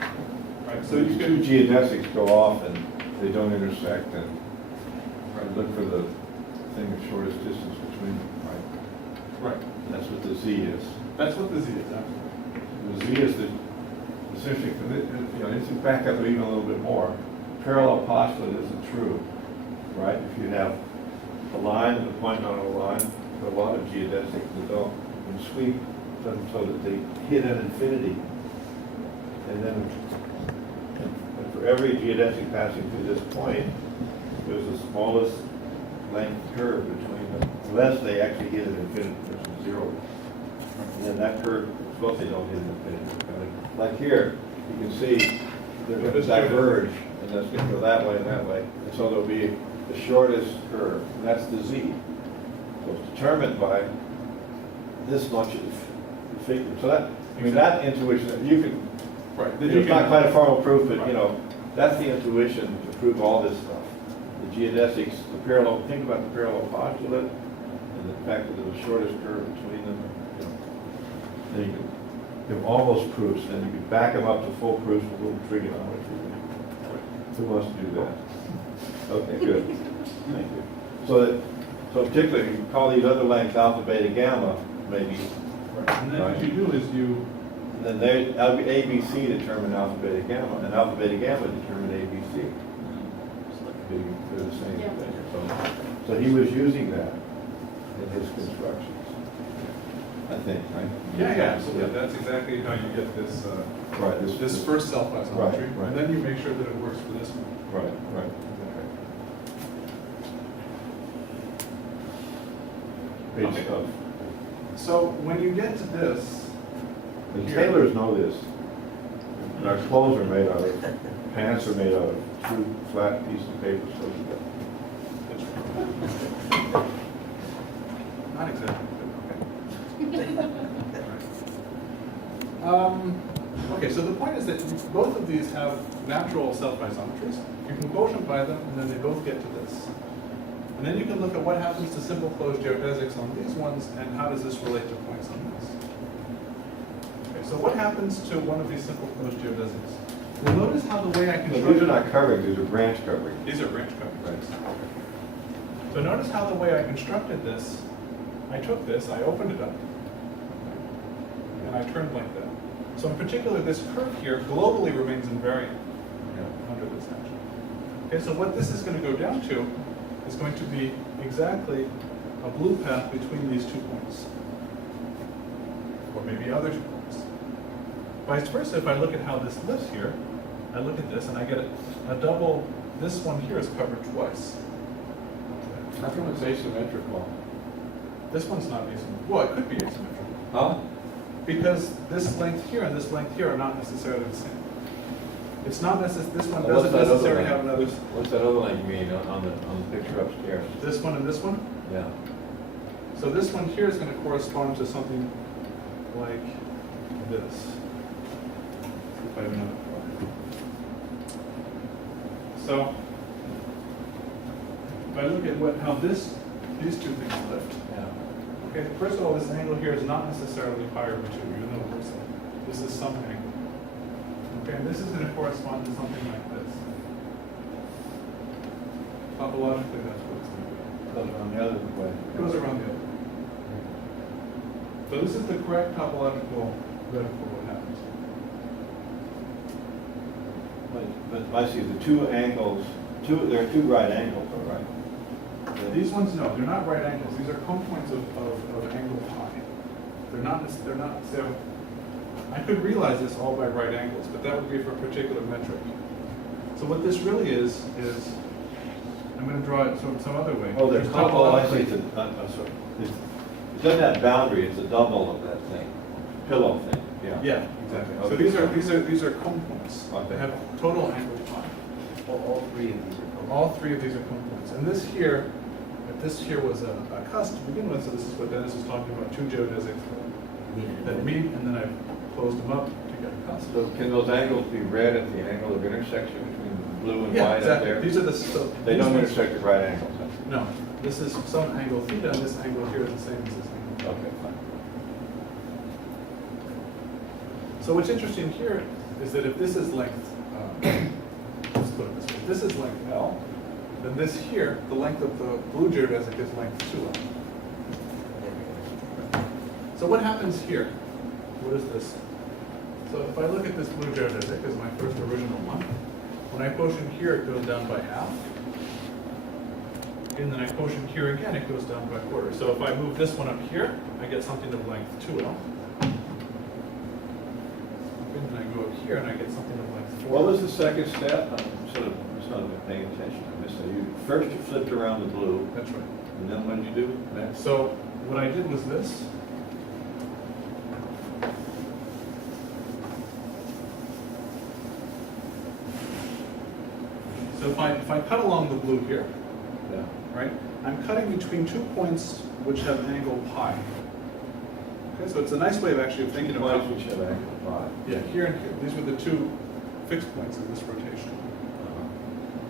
Right, So so you these two can, geodesics go off and they don't intersect, and look for the thing of shortest distance between them, right? right, That's what the Z is. that's what the z is, absolutely. The Z is the, essentially, if you back up even a little bit more, parallel postulate isn't true, right? If you have a line and a point on a line, there are a lot of geodesics that don't, and sweep them so that they hit an infinity. And then and for every geodesic passing through this point, there's the smallest length curve between them, unless they actually hit an infinity, there's a zero. And then that curve, suppose they don't hit an infinity. Like here, you can see they're going to diverge, and that's going to go that way and that way. And so there'll be the shortest curve, and that's the Z. So it's determined by this much of the figure. So that, I mean, that intuition, you can, Right. then you it's not can- quite a formal proof, but Right. you know, that's the intuition to prove all this stuff. The geodesics, the parallel, think about the parallel postulate, and the fact that there's the shortest curve between them, you know. Then you can give almost proofs, then you can back them up to full proofs with little trigonometry. Who wants to do that? Okay, good. Thank you. So particularly, you call these other lengths alpha, beta, gamma, maybe. Right. And then what you do is you, And then there, ABC determine alpha, beta, gamma, and alpha, beta, gamma determine ABC. They're the same Yeah. thing. So he was using that in his constructions, I think, right? yeah, absolutely. That's exactly how you get this, Right, this first self-isometry. Right, right. And then you make sure that it works for this one. Right, right. Great Okay. stuff. So when you get to this, The tailors know this. And our clothes are made out of, pants are made out of two flat pieces of paper sewed together. not exactly, but okay. Okay, so the point is that both of these have natural self-isometries. You can quotient by them, and then they both get to this. And then you can look at what happens to simple closed geodesics on these ones, and how does this relate to points on this. Okay, so what happens to one of these simple closed geodesics? Well, notice how the way I No, construct these are not covering, these are branch covering. These are branch coverings. So notice how the way I constructed this I took this, I opened it up, and I turned like that. So in particular, this curve here globally remains invariant under this action. Okay, so what this is going to go down to is going to be exactly a blue path between these 2 points. Or maybe other 2 points. Vice versa, if I look at how this lives here, I look at this and I get a double, this one here is covered twice. How come it's asymmetrical? This one's not asymmetrical. Well, it could be asymmetrical. Huh? Because this length here and this length here are not necessarily the same. It's not necessarily, this one Well, what's doesn't that other necessarily length? have another, What's that other length you mean on the picture upstairs? this one and this one. Yeah. So this one here is going to correspond to something like this. If I have another drawing. So if I look at how these two things lift. Yeah. Okay, first of all, this angle here is not necessarily pi over 2, even though it looks like this is some angle. Okay, and this is going to correspond to something like this. Topologically, that's what it's going to be. Goes around the other way. It goes around the other. So this is the correct topological limit for what happens. But I see the two angles, there are two right angles, though, right? These ones, no, they're not right angles. These are compoints of angle pi. They're not, so I could realize this all by right angles, but that would be for a particular metric. So what this really is I'm going to draw it some other way. Oh, there's There's oh, I topologically- see. I'm sorry. It doesn't have boundary. It's a double of that thing, pillow thing. Yeah. Yeah, exactly. So Okay. these are compoints. Okay. They have total angle pi. All three of these are called. All three of these are compoints. And this here, if this here was a cusp to begin with, so this is what Dennis was talking about, 2 geodesics that meet, and then I closed them up to get a cusp. So can those angles be read at the angle of intersection between blue and Yeah, white up exactly. there? These are the, so They these don't ones- intersect at right angles. Huh? No, this is some angle theta, and this angle here is the same as this angle. Okay, fine. So what's interesting here is that if this is length, let's put it this way, if this is length L, then this here, the length of the blue geodesic is length 2L. So what happens here? What is this? So if I look at this blue geodesic as my first original one, when I quotient here, it goes down by half. And then I quotient here again, it goes down by a quarter. So if I move this one up here, I get something of length 2L. And then I go up here and I get something of length 4. What was the second step? I'm sort of not paying attention to this. So first you flipped around the blue, That's right. and then what did you do next? So what I did was this. So if I cut along the blue here, Yeah. right, I'm cutting between 2 points which have angle pi. Okay, so it's a nice way of actually thinking about. Points which have angle pi. Yeah, here and here. These were the 2 fixed points of this rotation.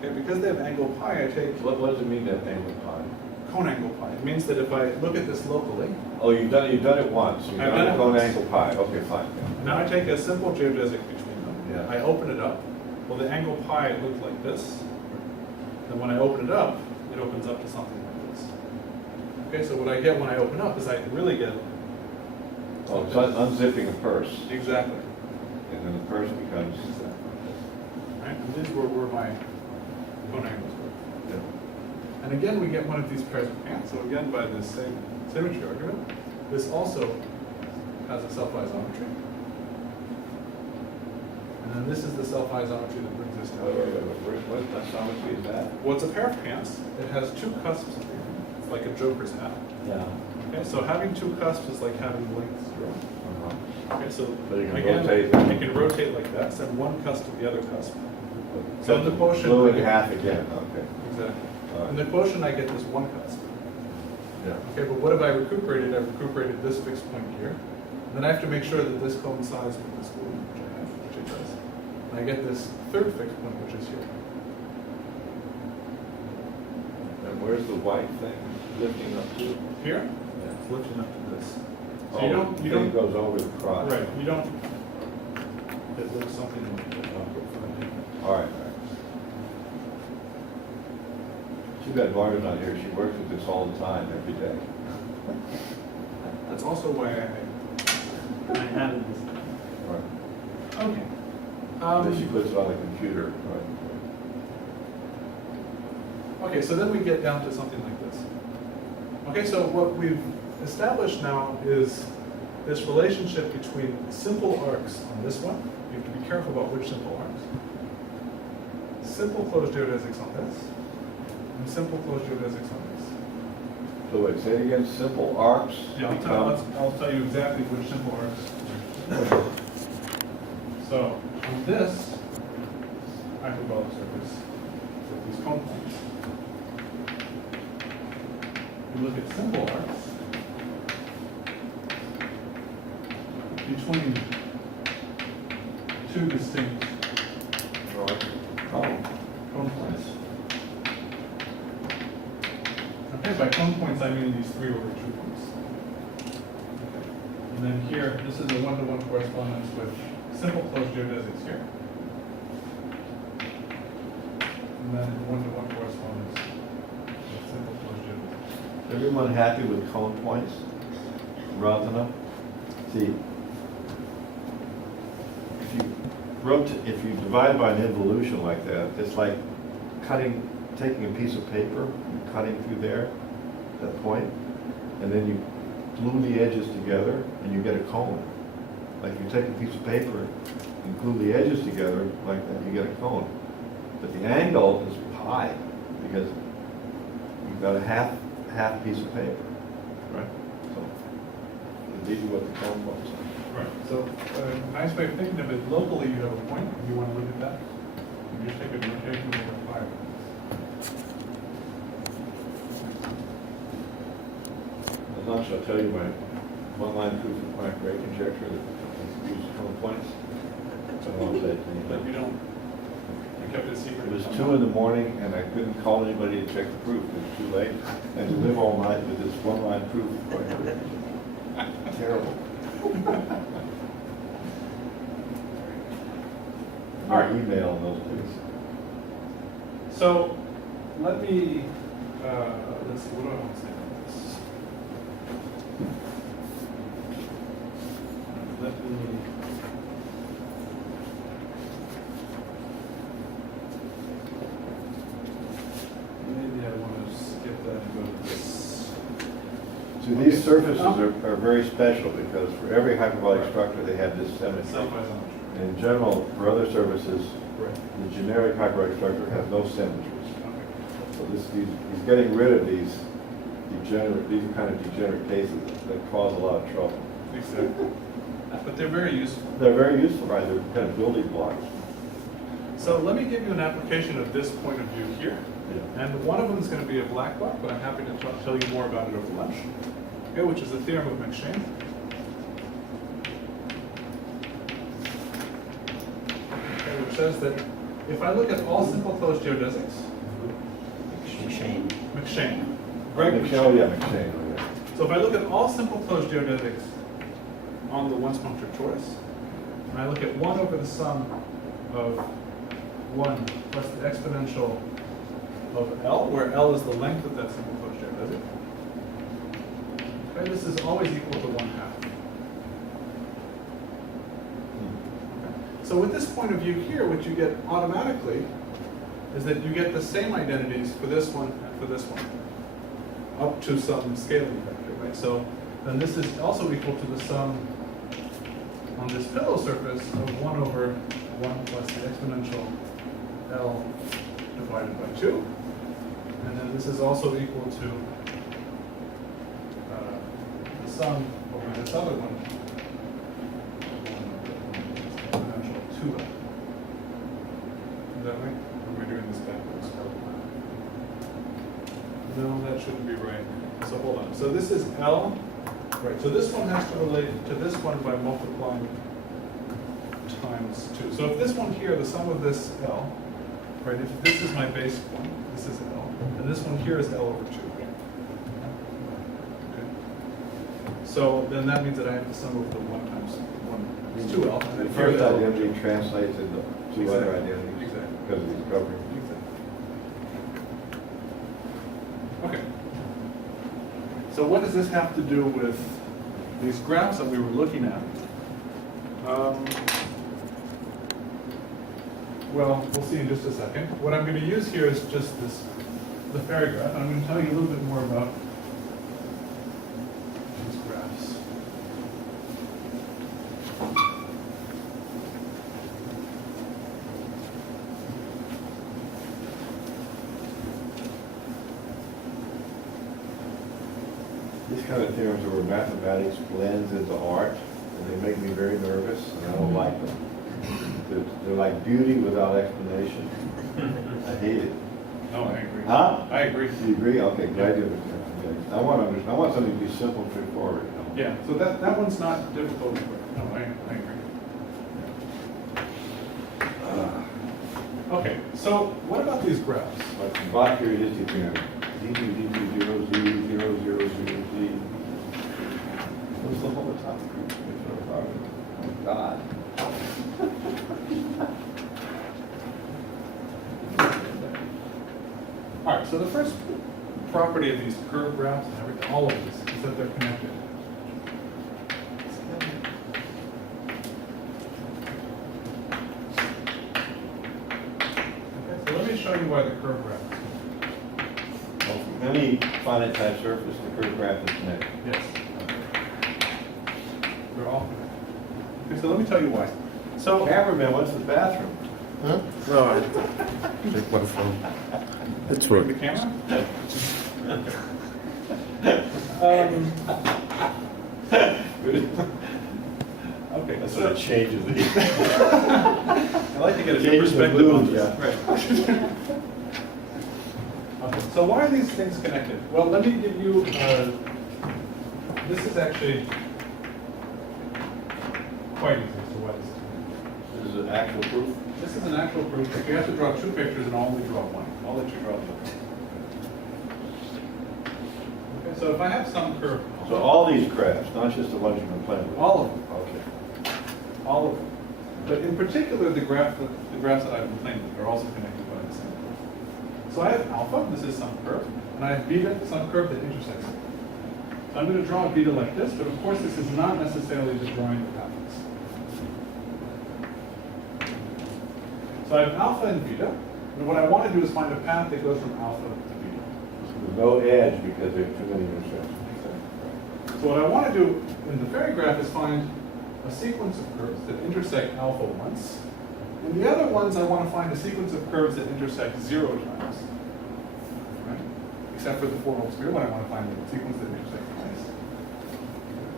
Okay, because they have angle pi, I take What does it mean that angle pi? cone angle pi. It means that if I look at this locally, Oh, you've done it once. You've I've done done it it cone once. angle pi. Okay, fine. Yeah. now I take a simple geodesic between them. Yeah. I open it up. Well, the angle pi looked like this. And when I open it up, it opens up to something like this. Okay, so what I get when I open up is I really get. Oh, it's unzipping a purse, Exactly. and then the purse becomes. Right? And these were my cone angles. Yeah. And again, we get one of these pairs of pants. So again, by this same symmetry argument, this also has a self-isometry. And then this is the self-isometry that brings us down here. What isometry is that? Well, it's a pair of pants. It has 2 cusps here. It's like a joker's hat. Yeah. Okay, so having 2 cusps is like having length 0. Okay, so But you can again, rotate. I can rotate like that, send one cusp to the other cusp. So in the quotient, Blue I in get- half again, okay. Exactly. All right. In the quotient, I get this one cusp. Yeah. Okay, but what have I recuperated? I've recuperated this fixed point here. And then I have to make sure that this coincides with this blue, which I have, which it does. And I get this third fixed point, which is here. And where's the white thing lifting up to? Here, Yeah. it's lifting up to this. So Oh, you the don't, thing goes over the crotch. right, you don't, it looks something like that. All right. Too bad Barbara's not here. She works with this all the time, every day. That's also why I added this. Right. Okay. Then she puts it on the computer, right? Okay, so then we get down to something like this. Okay, so what we've established now is this relationship between simple arcs on this one. You have to be careful about which simple arcs. Simple closed geodesics on this, and simple closed geodesics on this. So wait, say it again, simple arcs Yeah, I'll tell you exactly which simple arcs. So on this hyperbolic surface with these cone points, we look at simple arcs between two distinct cone points. Okay, by cone points I mean these 3 over 2 points. Okay. And then here, this is a one-to-one correspondence with simple closed geodesics here. And then one-to-one correspondence with simple closed geodesics. Everyone happy with cone points? Round enough? See, if you divide by an involution like that, it's like taking a piece of paper and cutting through there, that point, and then you glue the edges together and you get a cone. Like you take a piece of paper and glue the edges together like that, you get a cone. But the angle is pi because you've got a half piece of paper, right? So these are what the cone points are. Right. So a nice way of thinking of it, locally you have a point, if you want to look at that. You just take a notation over 5. As long as I'll tell you my one-line proof of Poincare conjecture that uses cone points. So I won't say it to But anybody. you don't, you kept it secret. It was 2 in the morning and I couldn't call anybody to check the proof. It was too late. And to live all night with this one-line proof of Poincare. Terrible. All right. Email in those days. So let me, let's see, what do I want to say about this? Let me, maybe I want to skip that and go to this. So these surfaces are very special because for every hyperbolic structure they have this symmetry. Self-isometry. In general, for other surfaces, Right. the generic hyperbolic structure has no symmetries. Okay. So he's getting rid of these kind of degenerate cases that cause a lot of trouble. Exactly. But they're very useful. They're very useful, right? They're kind of building blocks. So let me give you an application of this point of view here. Yeah. And one of them is going to be a black book, but I'm happy to tell you more about it over lunch. Okay, which is the theorem of McShane. Okay, which says that if I look at all simple closed geodesics, McShane. Greg McShane, yeah, McShane, yeah. So if I look at all simple closed geodesics on the once-punctured torus, and I look at 1 over the sum of 1 plus the exponential of L, where L is the length of that simple closed geodesic, okay, this is always equal to 1/2. Okay. So with this point of view here, what you get automatically is that you get the same identities for this one and for this one, up to some scaling factor, right? So then this is also equal to the sum on this pillow surface of 1 over 1 plus the exponential L divided by 2. And then this is also equal to the sum over this other one, exponential 2L. Is that right? Or am I doing this backwards? No, that shouldn't be right. So hold on. So this is L. Right, so this one has to relate to this one by multiplying times 2. So if this one here, the sum of this L, right, if this is my base one, this is L, and this one here is L over 2. Okay. So then that means that I have to sum over the 1 times 1 is 2L. And The then first here, identity translates into 2 other Exactly. identities Exactly. because of these covering. Okay. So what does this have to do with these graphs that we were looking at, well, we'll see in just a second. What I'm going to use here is just the fairy graph, and I'm going to tell you a little bit more about these graphs. These kind of theorems are where mathematics blends into art, and they make me very nervous, and I don't like them. They're like beauty without explanation. I hate it. No, I agree. Huh? I agree. Do you agree? Okay, glad you understand. Okay. I want something to be simple and straightforward. You know? Yeah, so that one's not difficult. No, I agree. Okay, so what about these graphs? Like the block heuristic theorem. D2, 0, 0, 0, 0, 0, Z. What's the whole topic? Oh, God. All right, so the first property of these curved graphs and everything, all of these, is that they're connected. Okay, so let me show you why the curved graph is connected. Well, from any finite type surface, the curved graph is connected. Yes. They're all connected. Okay, so let me tell you why. So, Cameraman, what's the bathroom? Huh? No, I take one from. It's bring the work. camera. Okay, That's so what it changes it. I like to get a new Changes the perspective on mood, this. yeah. Right. Okay, so why are these things connected? Well, let me give you, this is actually quite easy as to why this is connected. This is an actual proof. This is an actual proof. If you have to draw two pictures and I'll only draw one, I'll let you draw two. Okay, so if I have some curve. So all these graphs, not just the ones you've been playing with? All of them. Okay. All of them. But in particular, the graphs that I've been playing with are also connected by the same curve. So I have alpha, this is some curve, and I have beta, some curve that intersects it. So I'm going to draw a beta like this, but of course this is not necessarily the drawing that happens. So I have alpha and beta, and what I want to do is find a path that goes from alpha to beta. There's no edge because there are too many intersections. So what I want to do in the fairy graph is find a sequence of curves that intersect alpha once. And the other ones, I want to find a sequence of curves that intersect 0 times. Right? Except for the four-hole sphere, when I want to find a sequence that intersects twice.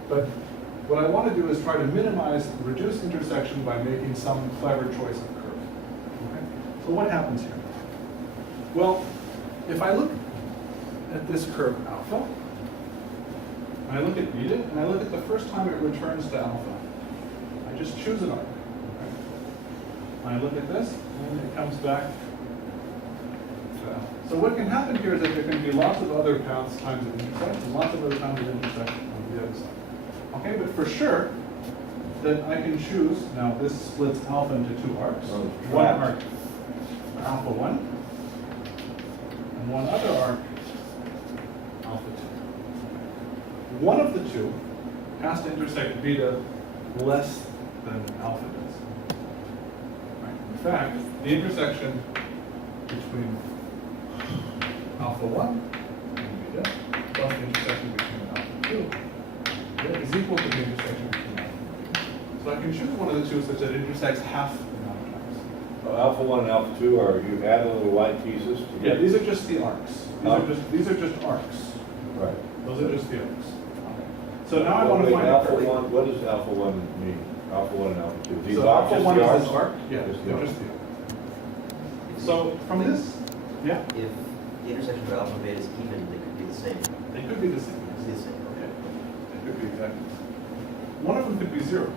But what I want to do is try to minimize reduced intersection by making some clever choice of curve. Okay? So what happens here? Well, if I look at this curve alpha, and I look at beta, and I look at the first time it returns to alpha. I just choose an arc. Okay? And I look at this, and it comes back to alpha. So what can happen here is that there can be lots of other paths times it intersects, and lots of other times it intersects on the other side. Okay, but for sure, that I can choose, now this splits alpha into two arcs. Oh, One trapped. arc, alpha 1, and one other arc, alpha 2. One of the two has to intersect beta less than alpha does. Right? In fact, the intersection between alpha 1 and beta plus the intersection between alpha 2 is equal to the intersection between alpha and beta. So I can choose one of the two such that it intersects half the amount of times. So alpha 1 and alpha 2 are, you add the little white pieces to Yeah, get. these are just the arcs. These are just arcs. Right. Those are just the arcs. So now I want to Wait, find alpha a curve. 1, what does alpha 1 mean? Alpha 1 and alpha 2? These So are alpha just 1 the is arcs? this arc? Yeah, Just the they're arcs. just the arcs. So from this, yeah, If the intersection of alpha and beta is even, they could be the same. they could be the same. It's the same, okay. They could be exactly the same. One of them could be 0 too.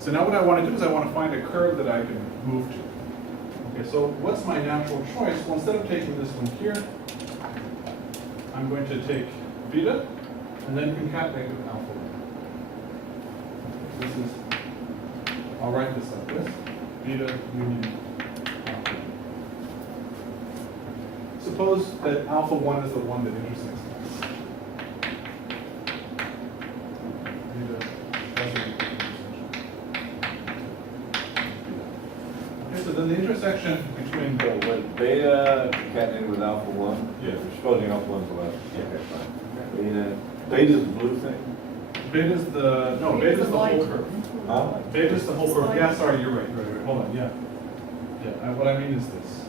So now what I want to do is I want to find a curve that I can move to. Okay, so what's my natural choice? Well, instead of taking this one here, I'm going to take beta and then concatenate with alpha 1. This is, I'll write this like this, beta union alpha 1. Suppose that alpha 1 is the one that intersects this. intersection between, So when beta concatenated with alpha 1? Yeah. We're supposing alpha 1's the left. Yeah. Okay, fine. Beta's the blue thing? beta's the, no, beta's the whole curve. Huh? Beta's the whole curve, yeah, sorry, you're right, hold on, yeah. Yeah, what I mean is this.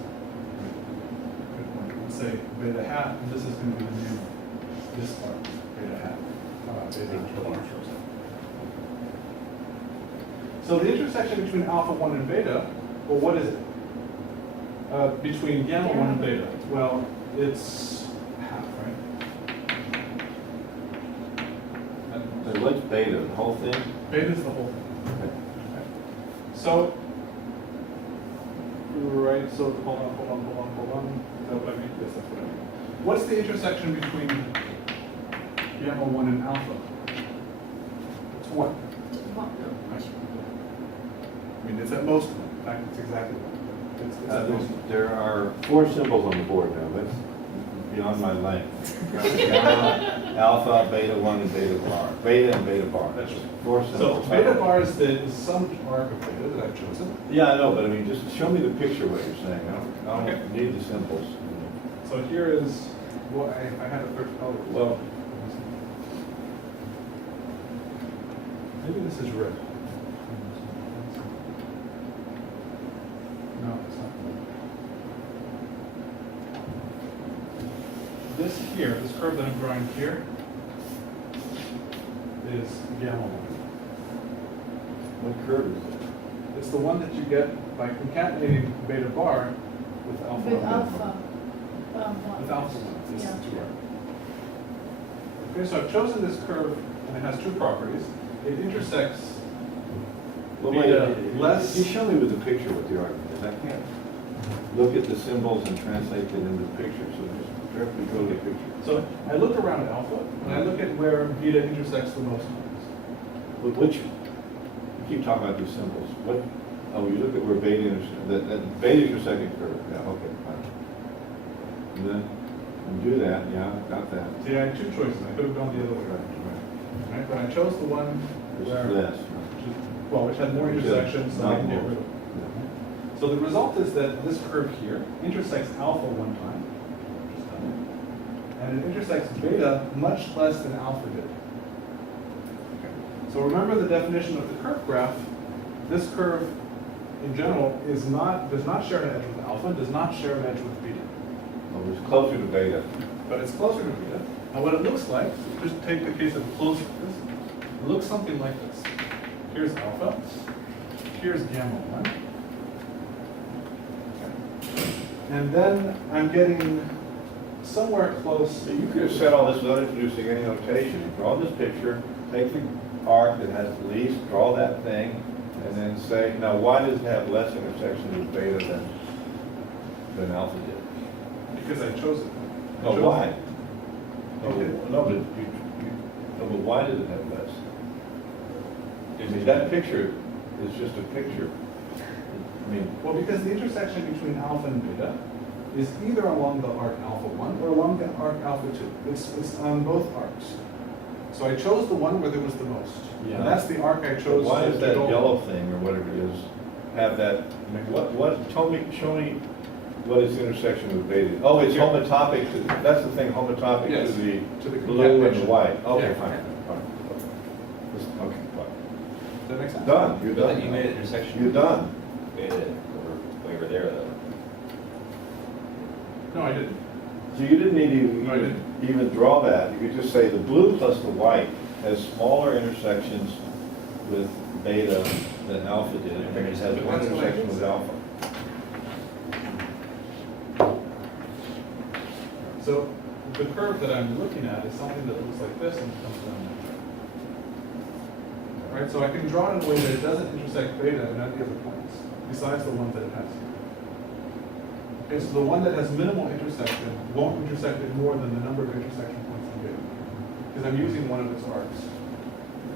Good point. Let's say beta hat, and this is gonna be the new, this part, beta hat. Beta hat. So the intersection between alpha 1 and beta, well, what is it? Between gamma 1 and beta, well, it's half, right? So what's beta, the whole thing? Beta's the whole thing. So, right, so hold on. Is that what I mean? Yes, that's what I mean. What's the intersection between gamma 1 and alpha? It's 1. I mean, it's at most 1. In fact, it's exactly 1. It's at most 1. There are 4 symbols on the board now. That's beyond my length. Gamma, alpha, beta 1, and beta bar. Beta and beta bar. That's right. 4 So symbols. beta bar is the some arc of beta that I've chosen. Yeah, I know, but I mean, just show me the picture what you're saying. I Okay. don't need the symbols. So here is, well, I had a third color. Well, maybe this is red. No, it's not. This here, this curve that I'm drawing here, is gamma 1. what curve is it? It's the one that you get by concatenating beta bar with alpha. With 1. alpha. With alpha 1. This Yeah. is 2R. Okay, so I've chosen this curve, and it has 2 properties. It intersects Well, beta wait, less. you show me with the picture what the argument is. I can't look at the symbols and translate it into the picture, so just directly go to the picture. So I look around alpha, and I look at where beta intersects the most times. But which, you keep talking about these symbols. What, oh, you look at where beta intersects, that beta intersecting curve. Yeah, okay, fine. And then, and do that, yeah, got that. See, I had 2 choices. I could have gone the other way around. Right? But I chose the one This where, is less. which had more intersections than I can get rid of. So the result is that this curve here intersects alpha 1 time, and it intersects beta much less than alpha did. So remember the definition of the curve graph. This curve, in general, does not share an edge with alpha, does not share an edge with beta. Well, it's closer to beta. But it's closer to beta. And what it looks like, just take the case of closeness, it looks something like this. Here's alpha, here's gamma 1. And then I'm getting somewhere close. So you could have said all this without introducing any notation. Draw this picture, take the arc that has least, draw that thing, and then say, now why does it have less intersection with beta than alpha did? Because I chose it. I No, chose why? it. No, but why did it have less? I mean, that picture is just a picture. I mean, Well, because the intersection between alpha and beta is either along the arc alpha 1 or along the arc alpha 2. It's on both arcs. So I chose the one where there was the most. Yeah. And that's the arc I chose. why to does that go- yellow thing or whatever it is have that? I mean, show me what is the intersection with beta? Oh, it's Here. homotopic to, that's the thing, homotopic Yes, to the to the blue and the concatenation. white. Okay, Yeah. fine. Okay, fine. Does that make sense? Done, you're But done. you made an intersection. You're done. Beta over way over there though. No, I didn't. So you didn't need No, I to didn't. even draw that. You could just say the blue plus the white has smaller intersections with beta than alpha did. And it has But one that's what I intersection did with say. alpha. So the curve that I'm looking at is something that looks like this and it comes down like that. Right, so I can draw it in a way that it doesn't intersect beta at any other points, besides the ones that it has here. Okay, so the one that has minimal intersection won't intersect it more than the number of intersection points in beta, because I'm using one of its arcs.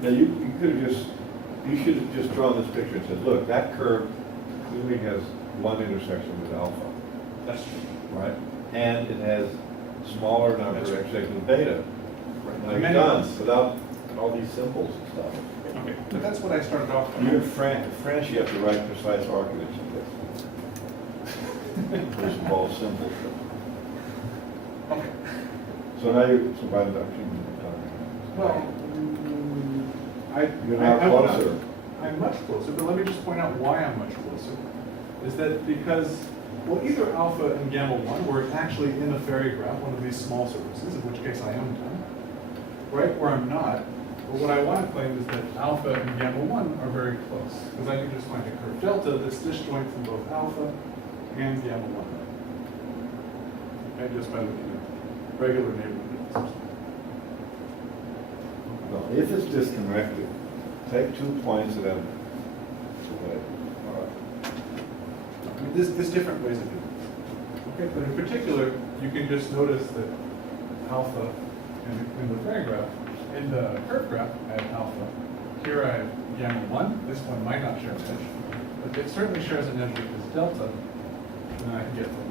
Now, you could have you should have just drawn this picture and said, look, that curve clearly has one intersection with alpha, That's true. right? And it has smaller number of That's right. intersections with beta. Right. Now, And you're many done, others. without all these symbols and stuff. Okay, but that's what I started off with. You're in French, you have to write precise arguments of this. which involves simplicial. Okay. So now so by deduction, Well, you're now I wanna- closer. I'm much closer, but let me just point out why I'm much closer. Is that because, well, either alpha and gamma 1 were actually in a fairy graph, one of these small surfaces, in which case I am done, right? Or I'm not. But what I want to claim is that alpha and gamma 1 are very close, because I can just find a curve delta that's disjoint from both alpha and gamma 1. And just by looking at regular neighborhood. No, if it's disconnected, take 2 points of them away. All right. I mean, there's different ways of doing this. Okay, but in particular, you can just notice that alpha in the fairy graph, in the curve graph, I have alpha. Here I have gamma 1. This one might not share an edge, but it certainly shares an edge with this delta, and then I can get the 1.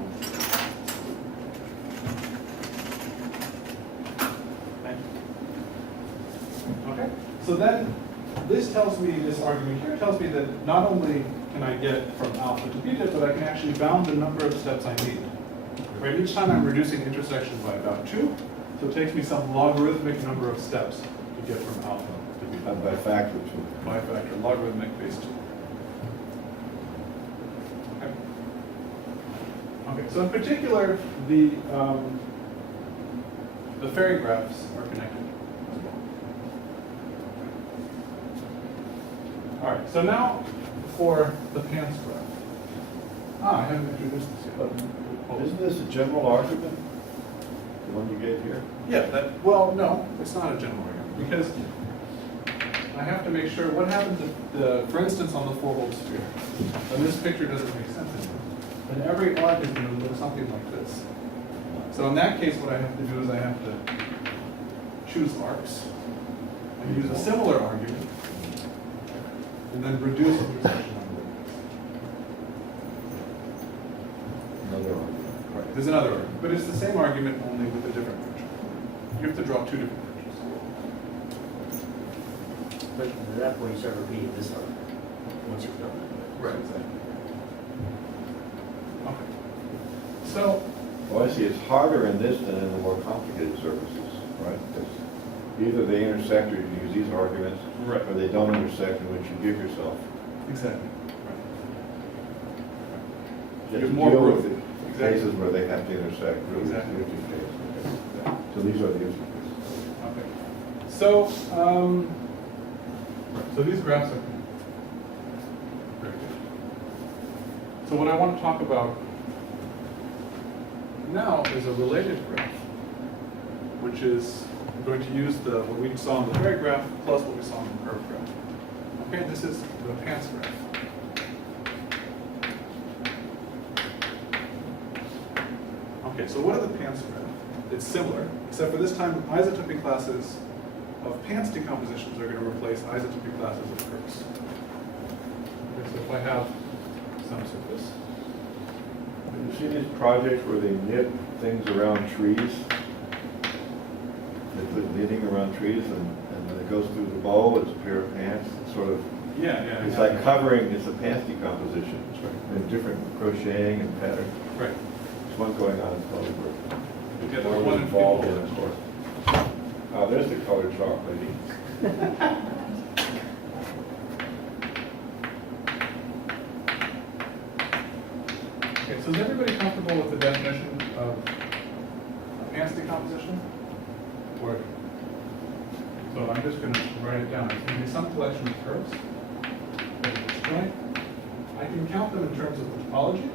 Okay, so then this tells me, this argument here tells me that not only can I get from alpha to beta, but I can actually bound the number of steps I need. Right, each time I'm reducing intersection by about 2, so it takes me some logarithmic number of steps to get from alpha to beta. And by factor 2. By factor, logarithmic base 2. Okay. Okay, so in particular, the fairy graphs are connected as well. All right, so now for the Pants graph. I haven't introduced this yet. Isn't this a general argument? The one you gave here? Yeah, well, no, it's not a general argument, because I have to make sure what happens if, for instance, on the four-hole sphere, and this picture doesn't make sense anymore, then every arc is going to look something like this. So in that case, what I have to do is I have to choose arcs and use a similar argument, and then reduce the intersection number. Another argument. Right, there's another argument, but it's the same argument only with a different picture. You have to draw two different pictures. But at that point, you start repeating this argument, once you've done that. Right, exactly. Okay. So, Well, I see, it's harder in this than in the more complicated surfaces, right? Because either they intersect or you use these arguments, Right. or they don't intersect, in which you give yourself. exactly. You There's have to more deal proof. with the Exactly. cases where they have to intersect, really, Exactly. the use case. Yeah. So these are the use cases. Okay. So, so these graphs are very good. So what I want to talk about now is a related graph, which is I'm going to use what we saw in the fairy graph plus what we saw in the curve graph. Okay, this is the Pants graph. Okay, so what are the Pants graph? It's similar, except for this time isotopy classes of Pants decompositions are going to replace isotopy classes of curves. Okay, so if I have some surface. You see these projects where they knit things around trees? They put knitting around trees and when it goes through the bow, it's a pair of pants. It's sort of, Yeah. it's like covering, it's a pants decomposition. And different crocheting and pattern. Right. There's one going on in Colorado. Yeah, More there's one in involved in people. it, of course. Oh, there's the colored chalk lady. Okay, so is everybody comfortable with the definition of a Pants decomposition? Or, so I'm just going to write it down. It's going to be some collection of curves. Right? I can count them in terms of the topology.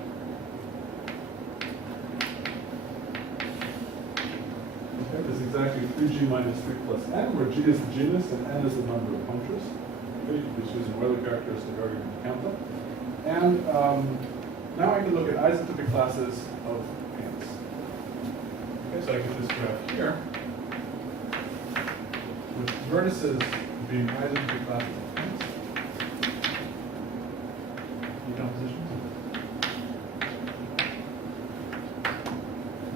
Okay, this is exactly 3g minus 3 plus n, where g is the genus and n is the number of punctures. Okay, you can just use an Euler characteristic argument to count them. And now I can look at isotopy classes of Pants. Okay, so I get this graph here, with vertices being isotopy classes of Pants. Decompositions.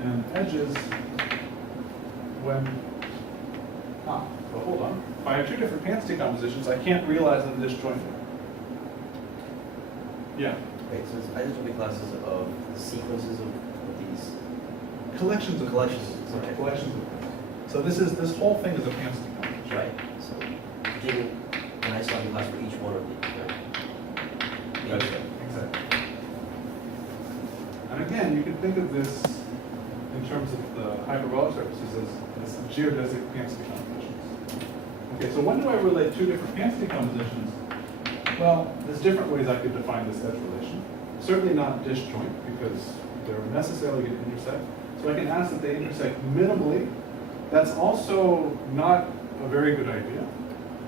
And edges when, but hold on. If I have two different Pants decompositions, I can't realize them disjointed. Yeah. Okay, so it's isotopic classes of the sequences of these Collections of collections. Sorry, Okay. collections of. So this whole thing is a Panstick combination. Right, so taking an isotopic class for each one of these, right? That's right, exactly. And again, you can think of this in terms of the hyperbolic surfaces as geodesic Panstick compositions. Okay, so when do I relate two different Panstick compositions? Well, there's different ways I could define this edge relation. Certainly not disjoint, because they're necessarily going to intersect. So I can ask that they intersect minimally. That's also not a very good idea,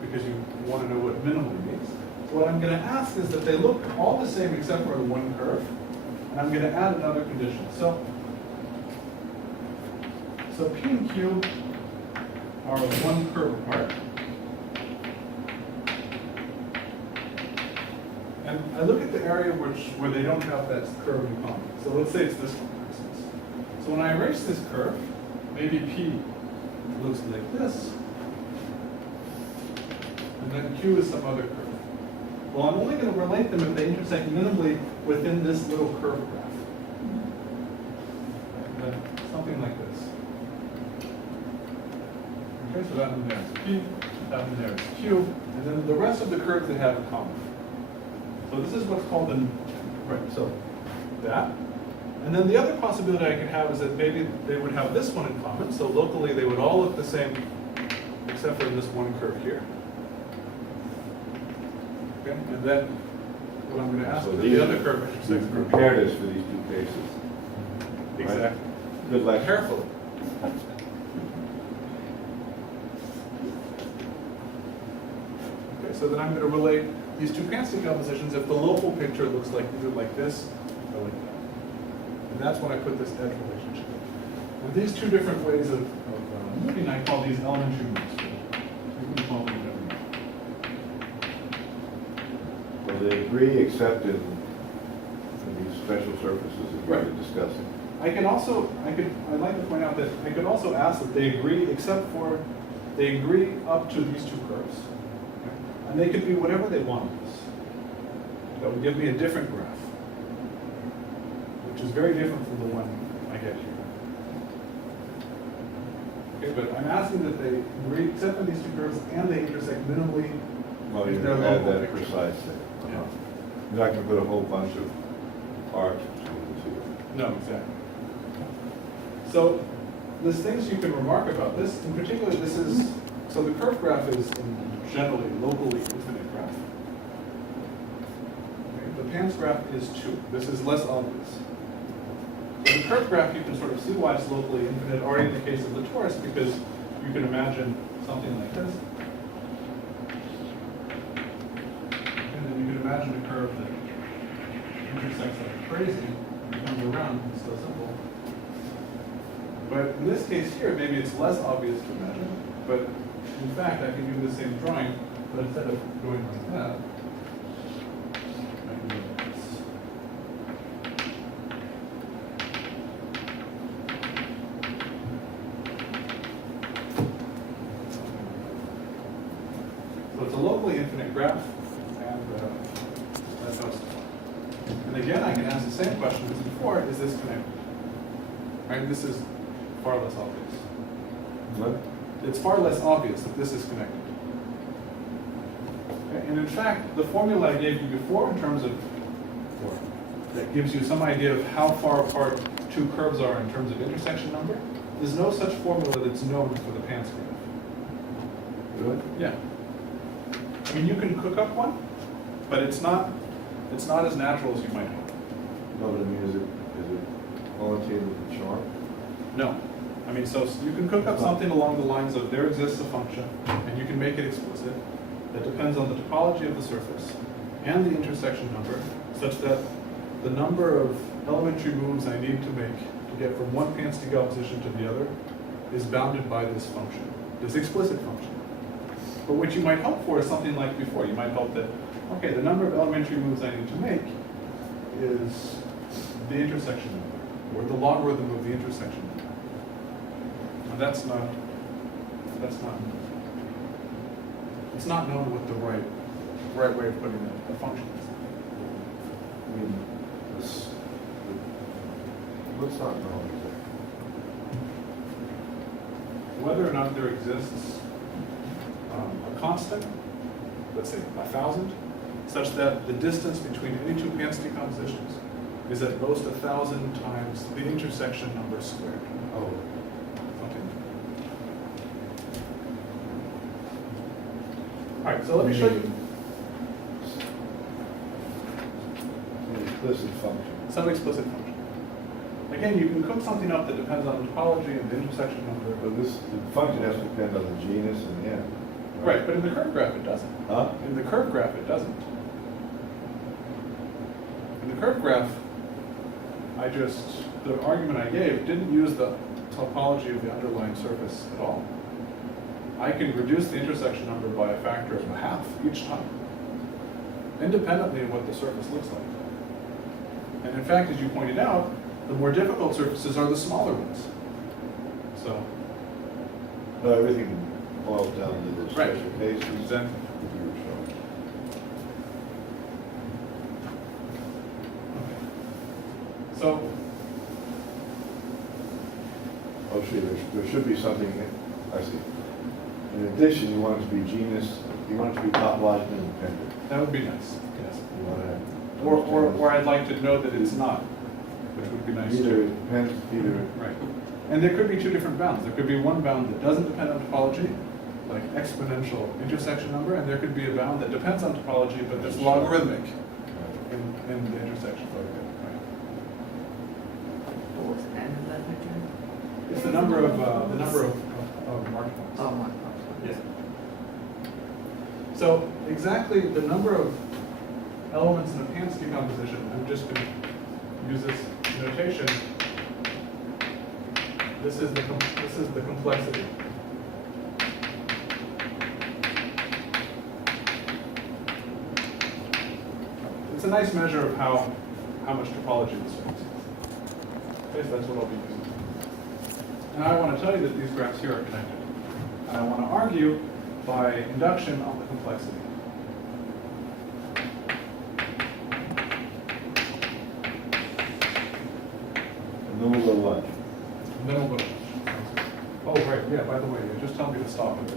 because you want to know what minimally means. So what I'm going to ask is that they look all the same except for the one curve. And I'm going to add another condition. So P and Q are one curve apart. And I look at the area where they don't have that curve in common. So let's say it's this one, for instance. So when I erase this curve, maybe P looks like this, and then Q is some other curve. Well, I'm only going to relate them if they intersect minimally within this little curve graph. And then something like this. Okay, so that one there is P, that one there is Q, and then the rest of the curves they have in common. So this is what's called an, right, so that. And then the other possibility I could have is that maybe they would have this one in common, so locally they would all look the same, except for this one curve here. Okay, and then what I'm going to ask So is that these- the other curve intersects We've the curve. compared this for these two cases. right? Exactly. Good luck. Carefully. Okay, so then I'm going to relate these two Panstick compositions if the local picture looks like either like this or like that. And that's when I put this edge relationship. And these two different ways of moving, I call these elementary moves. You can call them whatever you want. Well, they agree except in these special surfaces that we're Right. discussing. I'd like to point out that I could also ask that they agree except for, they agree up to these two curves. Okay? And they could be whatever they want. That would give me a different graph, which is very different from the one I get here. Okay, but I'm asking that they agree except for these two curves and they intersect minimally. Well, with you their add local that picture. precisely. Yeah. You're not going to put a whole bunch of arcs between the two. No, exactly. So there's things you can remark about this. In particular, this is, so the curve graph is generally locally infinite graph. Okay, the Pan's graph is 2. This is less obvious. So the curve graph, you can sort of see why it's locally infinite already in the case of the torus, because you can imagine something like this. And then you can imagine a curve that intersects like crazy and comes around. It's so simple. But in this case here, maybe it's less obvious to imagine. But in fact, I can do the same drawing, but instead of going like that, I can go like this. So it's a locally infinite graph, and that's how it's defined. And again, I can ask the same question as before: is this connected? Right? This is far less obvious. What? It's far less obvious that this is connected. Okay, and in fact, the formula I gave you before in terms of, that gives you some idea of how far apart two curves are in terms of intersection number, there's no such formula that's known for the Pan's graph. Really? Yeah. I mean, you can cook up one, but it's not as natural as you might hope. No, but I mean, is it qualitative and sharp? No. I mean, so you can cook up something along the lines of there exists a function, and you can make it explicit, that depends on the topology of the surface and the intersection number, such that the number of elementary moves I need to make to get from one Panstick opposition to the other is bounded by this function, this explicit function. But what you might hope for is something like before. You might hope that, okay, the number of elementary moves I need to make is the intersection number, or the logarithm of the intersection number. And that's not it's not known what the right way of putting a function is. mean, this, what's not known exactly? Whether or not there exists a constant, let's say 1,000, such that the distance between any two Pan's decompositions is at most 1,000 times the intersection number squared. Oh, Okay. All right, so let me show you an implicit function. some explicit function. Again, you can cook something up that depends on topology and the intersection number. But this, the function has to depend on the genus and the end. Right, but in the curve graph it doesn't. Huh? In the curve graph it doesn't. In the curve graph, the argument I gave didn't use the topology of the underlying surface at all. I can reduce the intersection number by a factor of a half each time, independently of what the surface looks like. And in fact, as you pointed out, the more difficult surfaces are the smaller ones. So, No, everything boils down to the Right. special cases. Exactly. that you were showing. so Oh, sure, there should be something, I see. In addition, you want it to be genus, you want it to be topologically independent. that would be nice, yes. You want to. Or I'd like to know that it's not, which would be nice Either too. it depends, either, Right. And there could be two different bounds. There could be one bound that doesn't depend on topology, like exponential intersection number, and there could be a bound that depends on topology, but that's logarithmic in the intersection. Right. What was the end of that again? It's the number of mark points. Oh, my. Yeah. So exactly the number of elements in a Pan's decomposition, I'm just going to use this notation. This is the complexity. It's a nice measure of how much topology this is. Okay, so that's what I'll be using. And I want to tell you that these graphs here are connected. And I want to argue by induction on the complexity. and then we'll go to lunch. And then we'll go. Oh, right, yeah, by the way, just tell me to stop it.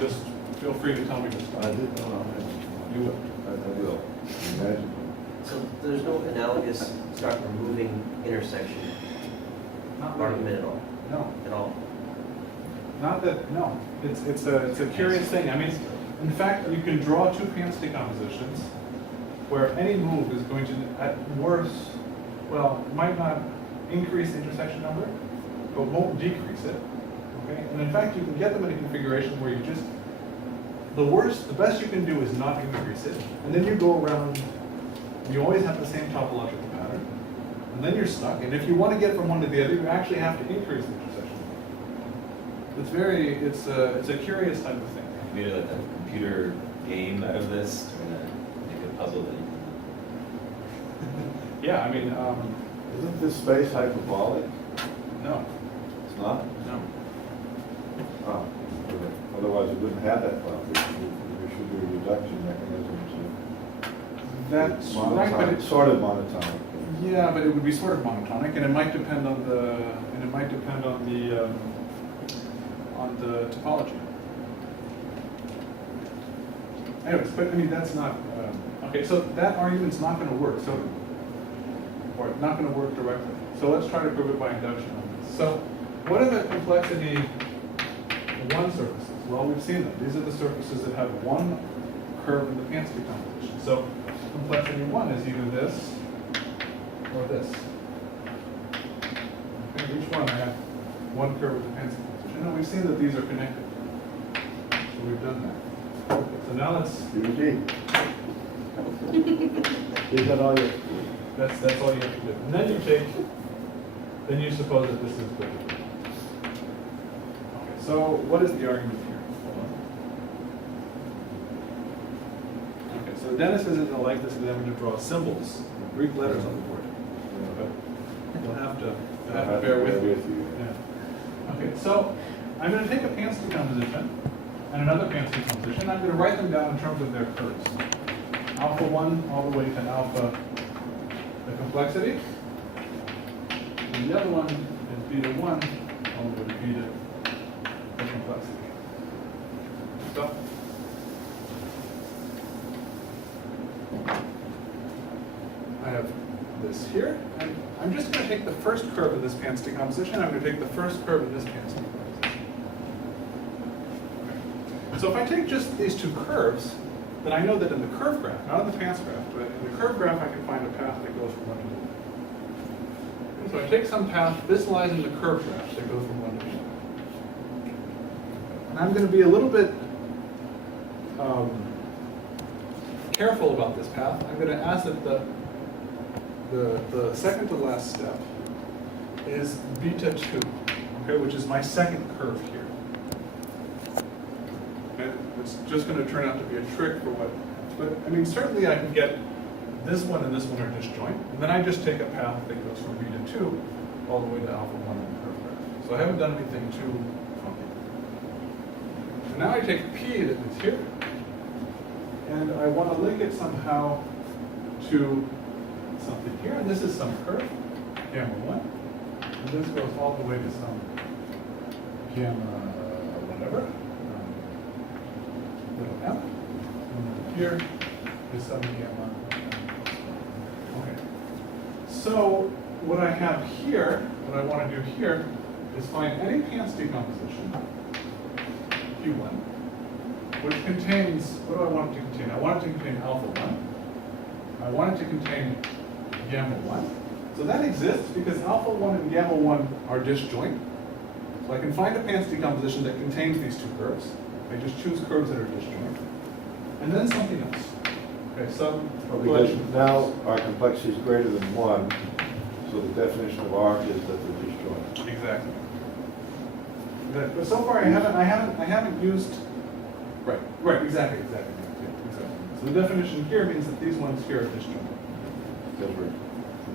Just feel free to tell me to stop. I did, no, You will. I will, imagine. So there's no analogous start removing intersection Not really. argument at all, No, at all? not that, no. It's a curious thing. I mean, in fact, you can draw two Pan's decompositions where any move is going to, at worst, well, might not increase the intersection number, but won't decrease it. Okay? And in fact, you can get them in a configuration where you just, the best you can do is not increase it. And then you go around, and you always have the same topological pattern. And then you're stuck. And if you want to get from one to the other, you actually have to increase the intersection. It's a curious type of thing. We made like a computer game out of this, trying to make a puzzle that you Yeah, I mean, Isn't this space hyperbolic? no, It's not? no. Oh, okay. Otherwise it wouldn't have that property. There should be a reduction mechanism That's to right, but monotonic, it's, sort of monotonic. yeah, but it would be sort of monotonic, and it might depend on the topology. Anyways, but I mean, that's not, okay, so that argument's not gonna work, so, or not gonna work directly. So let's try to prove it by induction on this. So what are the complexity one surfaces? Well, we've seen them. These are the surfaces that have one curve in the Pan's decomposition. So complexity one is either this or this. Okay, each one I have one curve with the Pan's decomposition. And we've seen that these are connected. So we've done that. So now let's, QT. Is that all you? that's all you have to do. And then you suppose that this is good. Okay, so what is the argument here? Hold on. Okay, so Dennis isn't going to like this because I'm going to draw symbols, Greek letters on the board. But you'll have to bear with me. you. Yeah. Okay, so I'm going to take a Pan's decomposition and another Pan's decomposition. I'm going to write them down in terms of their curves. Alpha 1 all the way to alpha complexity. And the other one is beta 1 over beta the complexity. So, I have this here, and I'm just going to take the first curve in this Pan's decomposition. I'm going to take the first curve in this Pan's decomposition. So if I take just these two curves, then I know that in the curve graph, not in the Pan's graph, but in the curve graph I can find a path that goes from 1 to 1. So I take some path, this lies in the curve graph that goes from 1 to 1. And I'm going to be a little bit careful about this path. I'm going to ask that the second to last step is beta 2, okay, which is my second curve here. Okay, it's just going to turn out to be a trick for what, but I mean, certainly I can get this one and this one are disjoint, and then I just take a path that goes from beta 2 all the way to alpha 1 in the curve graph. So I haven't done anything too funky. And now I take P that is here, and I want to link it somehow to something here, and this is some curve, gamma 1, and this goes all the way to some gamma whatever, little m, and then here is some gamma. Okay. So what I have here, what I want to do here, is find any Pan's decomposition, Q1, which contains, what do I want it to contain? I want it to contain alpha 1. I want it to contain gamma 1. So that exists because alpha 1 and gamma 1 are disjoint. So I can find a Pan's decomposition that contains these two curves. I just choose curves that are disjoint. And then something else. Okay, some Because now our complexity is greater than 1, so the definition of arc is that they're disjoint. Exactly. But so far I haven't used. Right, exactly. So the definition here means that these ones here are disjoint. Because we're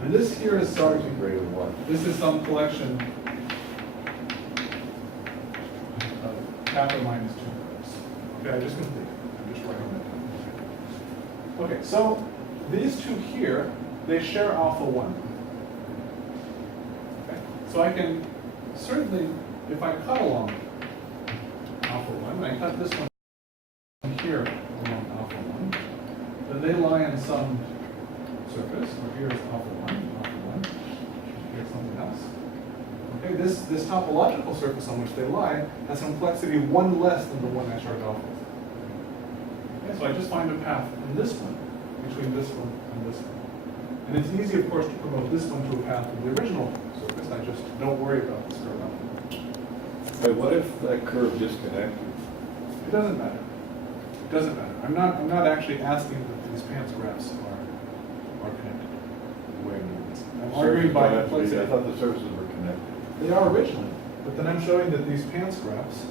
And this here is sorry. complexity greater than 1. This is some collection of kappa minus 2 curves. Okay, I just complete it. I'm just writing that down. Okay, so these two here, they share alpha 1. Okay, so I can certainly, if I cut along alpha 1, and I cut this one here along alpha 1, then they lie on some surface, or here is alpha 1, here's something else. Okay, this topological surface on which they lie has a complexity 1 less than the one I started off with. Okay, so I just find a path in this one, between this one and this one. And it's easy, of course, to promote this one to a path of the original surface. I just don't worry about this curve alpha. But what if that curve disconnected? It doesn't matter. It doesn't matter. I'm not actually asking that these Pan's graphs are connected. Wait a minute. I'm arguing by I complexity. thought the surfaces were connected. They are originally, but then I'm showing that these Pan's graphs,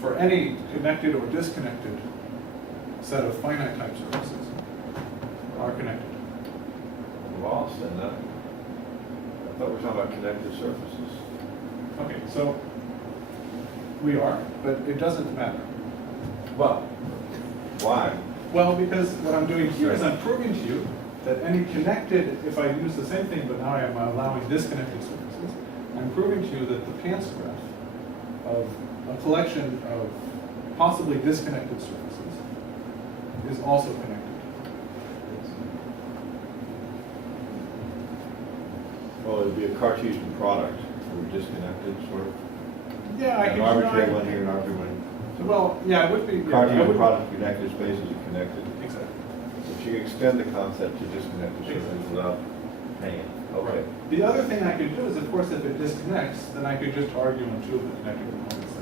for any connected or disconnected set of finite type surfaces, are connected. Lost in that. I thought we were talking about connected surfaces. Okay, so we are, but it doesn't matter. Well, why? Well, because what I'm doing here is I'm proving to you that any connected, if I use the same thing, but now I'm allowing disconnected surfaces, I'm proving to you that the Pan's graph of a collection of possibly disconnected surfaces is also connected. Well, it would be a Cartesian product, or disconnected, sort of. Yeah, I An can arbitrary try- one here, an arbitrary one. Well, yeah, it would be. Yeah, I Cartesian would- product of connected spaces are connected. Exactly. But you can extend the concept to disconnected surfaces without hanging. Okay. Right. The other thing I could do is, of course, if it disconnects, then I could just argue on two of the connected components.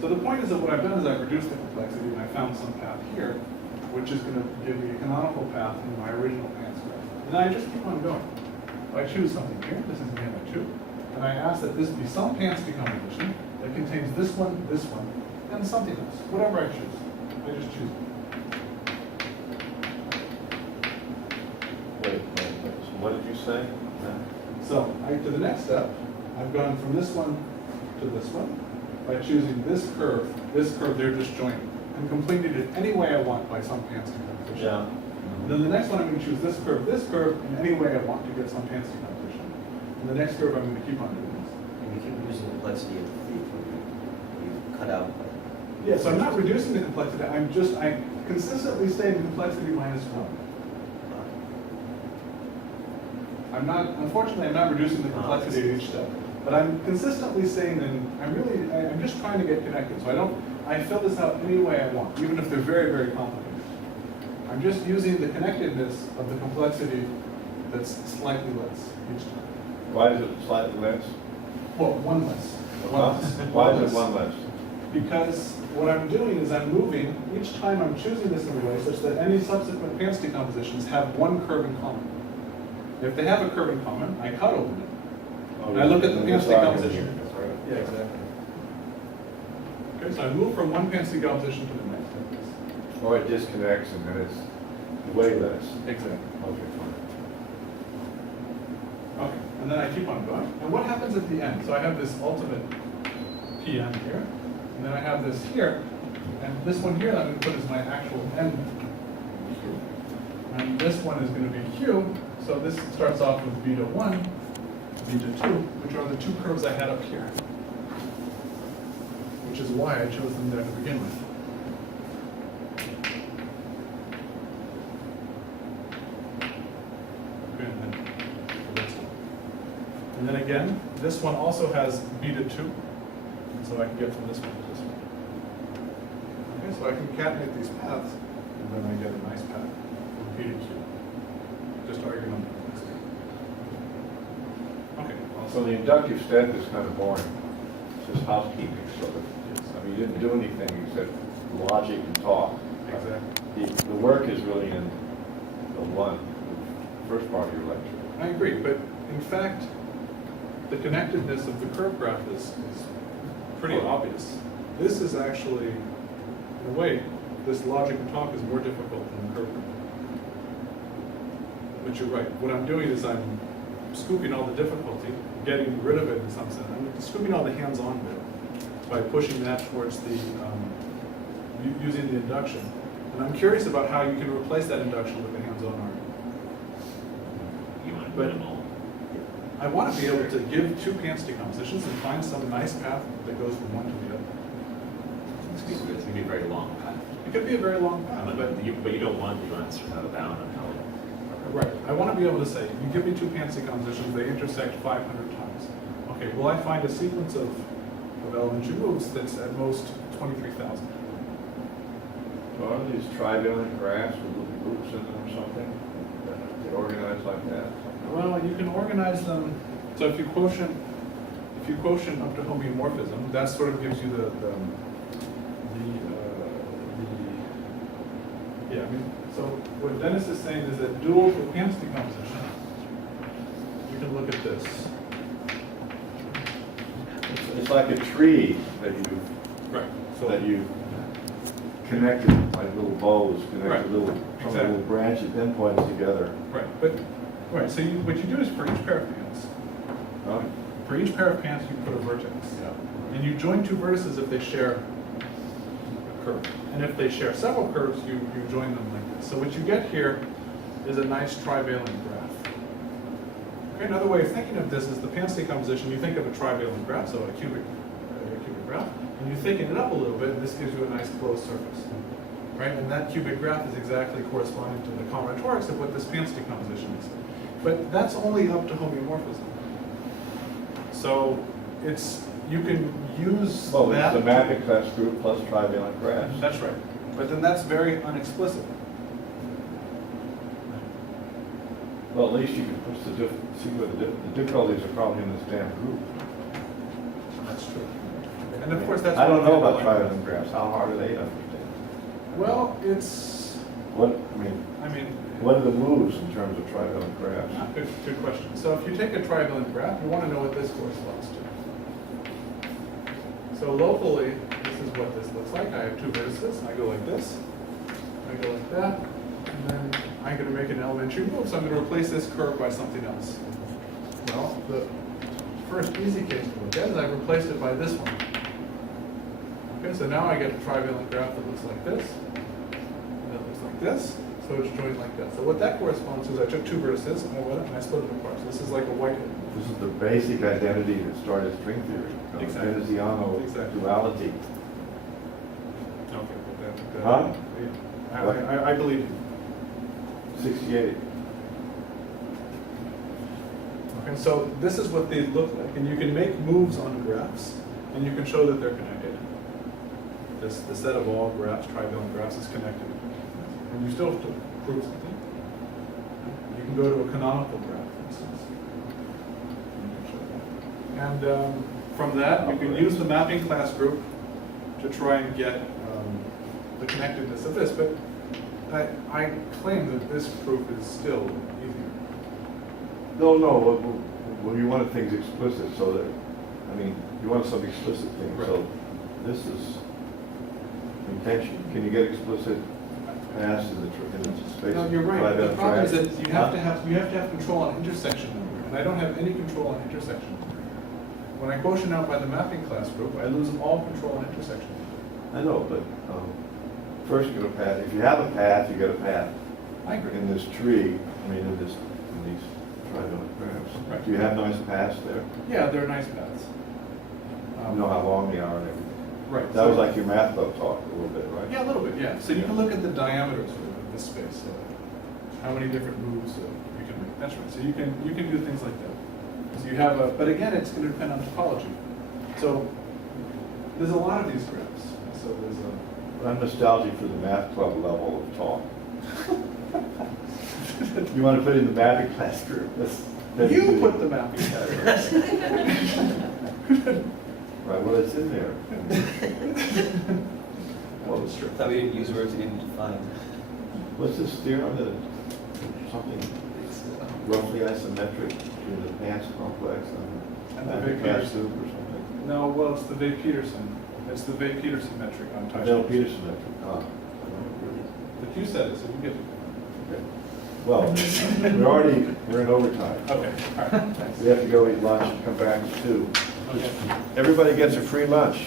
So the point is that what I've done is I've reduced the complexity and I found some path here, which is going to give me a canonical path in my original Pan's graph. And then I just keep on going. I choose something here, this is gamma 2, and I ask that this be some Pan's decomposition that contains this one, and something else, whatever I choose. I just choose it. Wait. So what did you say? So to the next step, I've gone from this one to this one by choosing this curve, they're disjoint, and completed it any way I want by some Pan's decomposition. Yeah. And then the next one, I'm going to choose this curve in any way I want to get some fancy composition. And the next curve, I'm going to keep on doing this. And you keep reducing the complexity of the you cut out. Yeah, so I'm not reducing the complexity, I'm consistently staying complexity minus 1. Unfortunately, I'm not reducing the complexity at each step. But I'm consistently saying that I'm just trying to get connected. So I fill this out any way I want, even if they're very, very complicated. I'm just using the connectedness of the complexity that's slightly less each time. Why is it slightly less? Well, one less. Why is it one less? Because what I'm doing is I'm moving, each time I'm choosing this in a way such that any subsequent Pants decompositions have one curve in common. If they have a curve in common, I cut open it. And I look at the Pants decomposition. Yeah, exactly. Okay, so I move from one Pants decomposition to the next. Like this. Or it disconnects and then it's way less. Exactly. Okay, fine. Okay, and then I keep on going. And what happens at the end? So I have this ultimate PM here, and then I have this here, and this one here I'm going to put as my actual end Q. And this one is going to be Q, so this starts off with beta 1, beta 2, which are the two curves I had up here, which is why I chose them there to begin with. And then again, this one also has beta 2, and so I can get from this one to this one. Okay, so I concatenate these paths, and then I get a nice path from beta Q. Just arguing on the complexity. Okay, So the inductive step is kind of boring. It's just housekeeping, sort of. I mean, you didn't do anything except logic and talk. exactly. The work is really in the first part of your lecture. I agree, but in fact, the connectedness of the curve graph is pretty obvious. This is actually, in a way, this logic and talk is more difficult than the curve graph. But you're right. What I'm doing is I'm scooping all the difficulty, getting rid of it in some sense. I'm scooping all the hands-on bit by pushing that towards the using the induction. And I'm curious about how you can replace that induction with the hands-on argument. You want But- minimal. I want to be able to give two Pants decompositions and find some nice path that goes from one to the other. It's going to be a very long path. It could be a very long path, but But you don't want to have a bound on how it. right. I want to be able to say, you give me two Pants decompositions, they intersect 500 times. Okay, will I find a sequence of elementary moves that's at most 23,000? So are these trivalent graphs with little groups in them or something? They organize like that? Well, you can organize them. So if you quotient up to homeomorphism, that sort of gives you yeah. I mean, so what Dennis is saying is that dual for Pants decomposition, you can look at this. It's like a tree that Right. you connected like little bows, Right. connected little Exactly. branches, endpoints together. Right. But right. So what you do is for each pair of Pants, for each pair of Pants, you put a vertex. And you join two vertices if they share a curve. And if they share several curves, you join them like this. So what you get here is a nice trivalent graph. Okay, another way of thinking of this is the Pants decomposition. You think of a trivalent graph, so a cubic graph, and you thicken it up a little bit, and this gives you a nice closed surface. Right? And that cubic graph is exactly corresponding to the combinatorics of what this Pants decomposition is. But that's only up to homeomorphism. So you can use Well, that. it's the mapping class group plus trivalent graphs. That's right. But then that's very unexplicit. Well, at least you can see where the difficulties are probably in this damn group. That's true. And of course, that's. I don't know about trivalent. trivalent graphs. How hard are they to understand? Well, it's. What are the moves in terms of trivalent graphs? Good question. So if you take a trivalent graph, you want to know what this corresponds to. So locally, this is what this looks like. I have two vertices. I go like this. I go like that. And then I'm going to make an elementary move. So I'm going to replace this curve by something else. Well, the first easy case to look at is I've replaced it by this one. Okay, so now I get a trivalent graph that looks like this. And that looks like this. So it's joined like that. So what that corresponds to is I took two vertices and I split them apart. So this is like a whitehead. This is the basic identity that started string theory. Exactly. Veneziano Exactly. duality. Okay. Huh? I believe you. 68. Okay, so this is what these look like, and you can make moves on graphs, and you can show that they're connected. The set of all graphs, trivalent graphs, is connected. And you still have to prove something. You can go to a canonical graph, for instance. And from that, you can use the mapping class group to try and get the connectedness of this, but I claim that this proof is still easier. No. Well, you wanted things explicit, so that, I mean, you wanted some explicit things. Right. So this is intention. Can you get explicit paths in the space? No, you're right. Trivalent The problem is triad? that you have to have control on intersection number, and I don't have any control on intersection number. When I quotient out by the mapping class group, I lose all control on intersection number. I know, but first you get a path. If you have a path, you get a path. I agree. In this tree, I mean, in these trivalent graphs. Right. Do you have nice paths there? Yeah, they're nice paths. You know how long they are and everything. Right. That was like your math club talk a little bit, right? Yeah, a little bit, yeah. So you can look at the diameters of this space, how many different moves you can make. That's right. So you can do things like that. So you have but again, it's going to depend on topology. So there's a lot of these graphs. So there's I'm nostalgic for the math club level of talk. You want to put in the mapping class group? you put the mapping class. Right, well, it's in there. Well, it's true. I thought we didn't use words we didn't define. What's this theorem that something roughly isometric between the pants complex and And the the mapping big class Peterson. group or something? No, well, it's the Veig-Peterson. It's the Veig-Peterson metric on time. Del Peterson metric. Ah, But you said it, so you get it. okay. Well, we're in overtime. Okay, all right, thanks. We have to go eat lunch and come back at 2. Okay. Everybody gets a free lunch.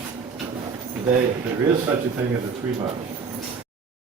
Today, there is such a thing as a free lunch.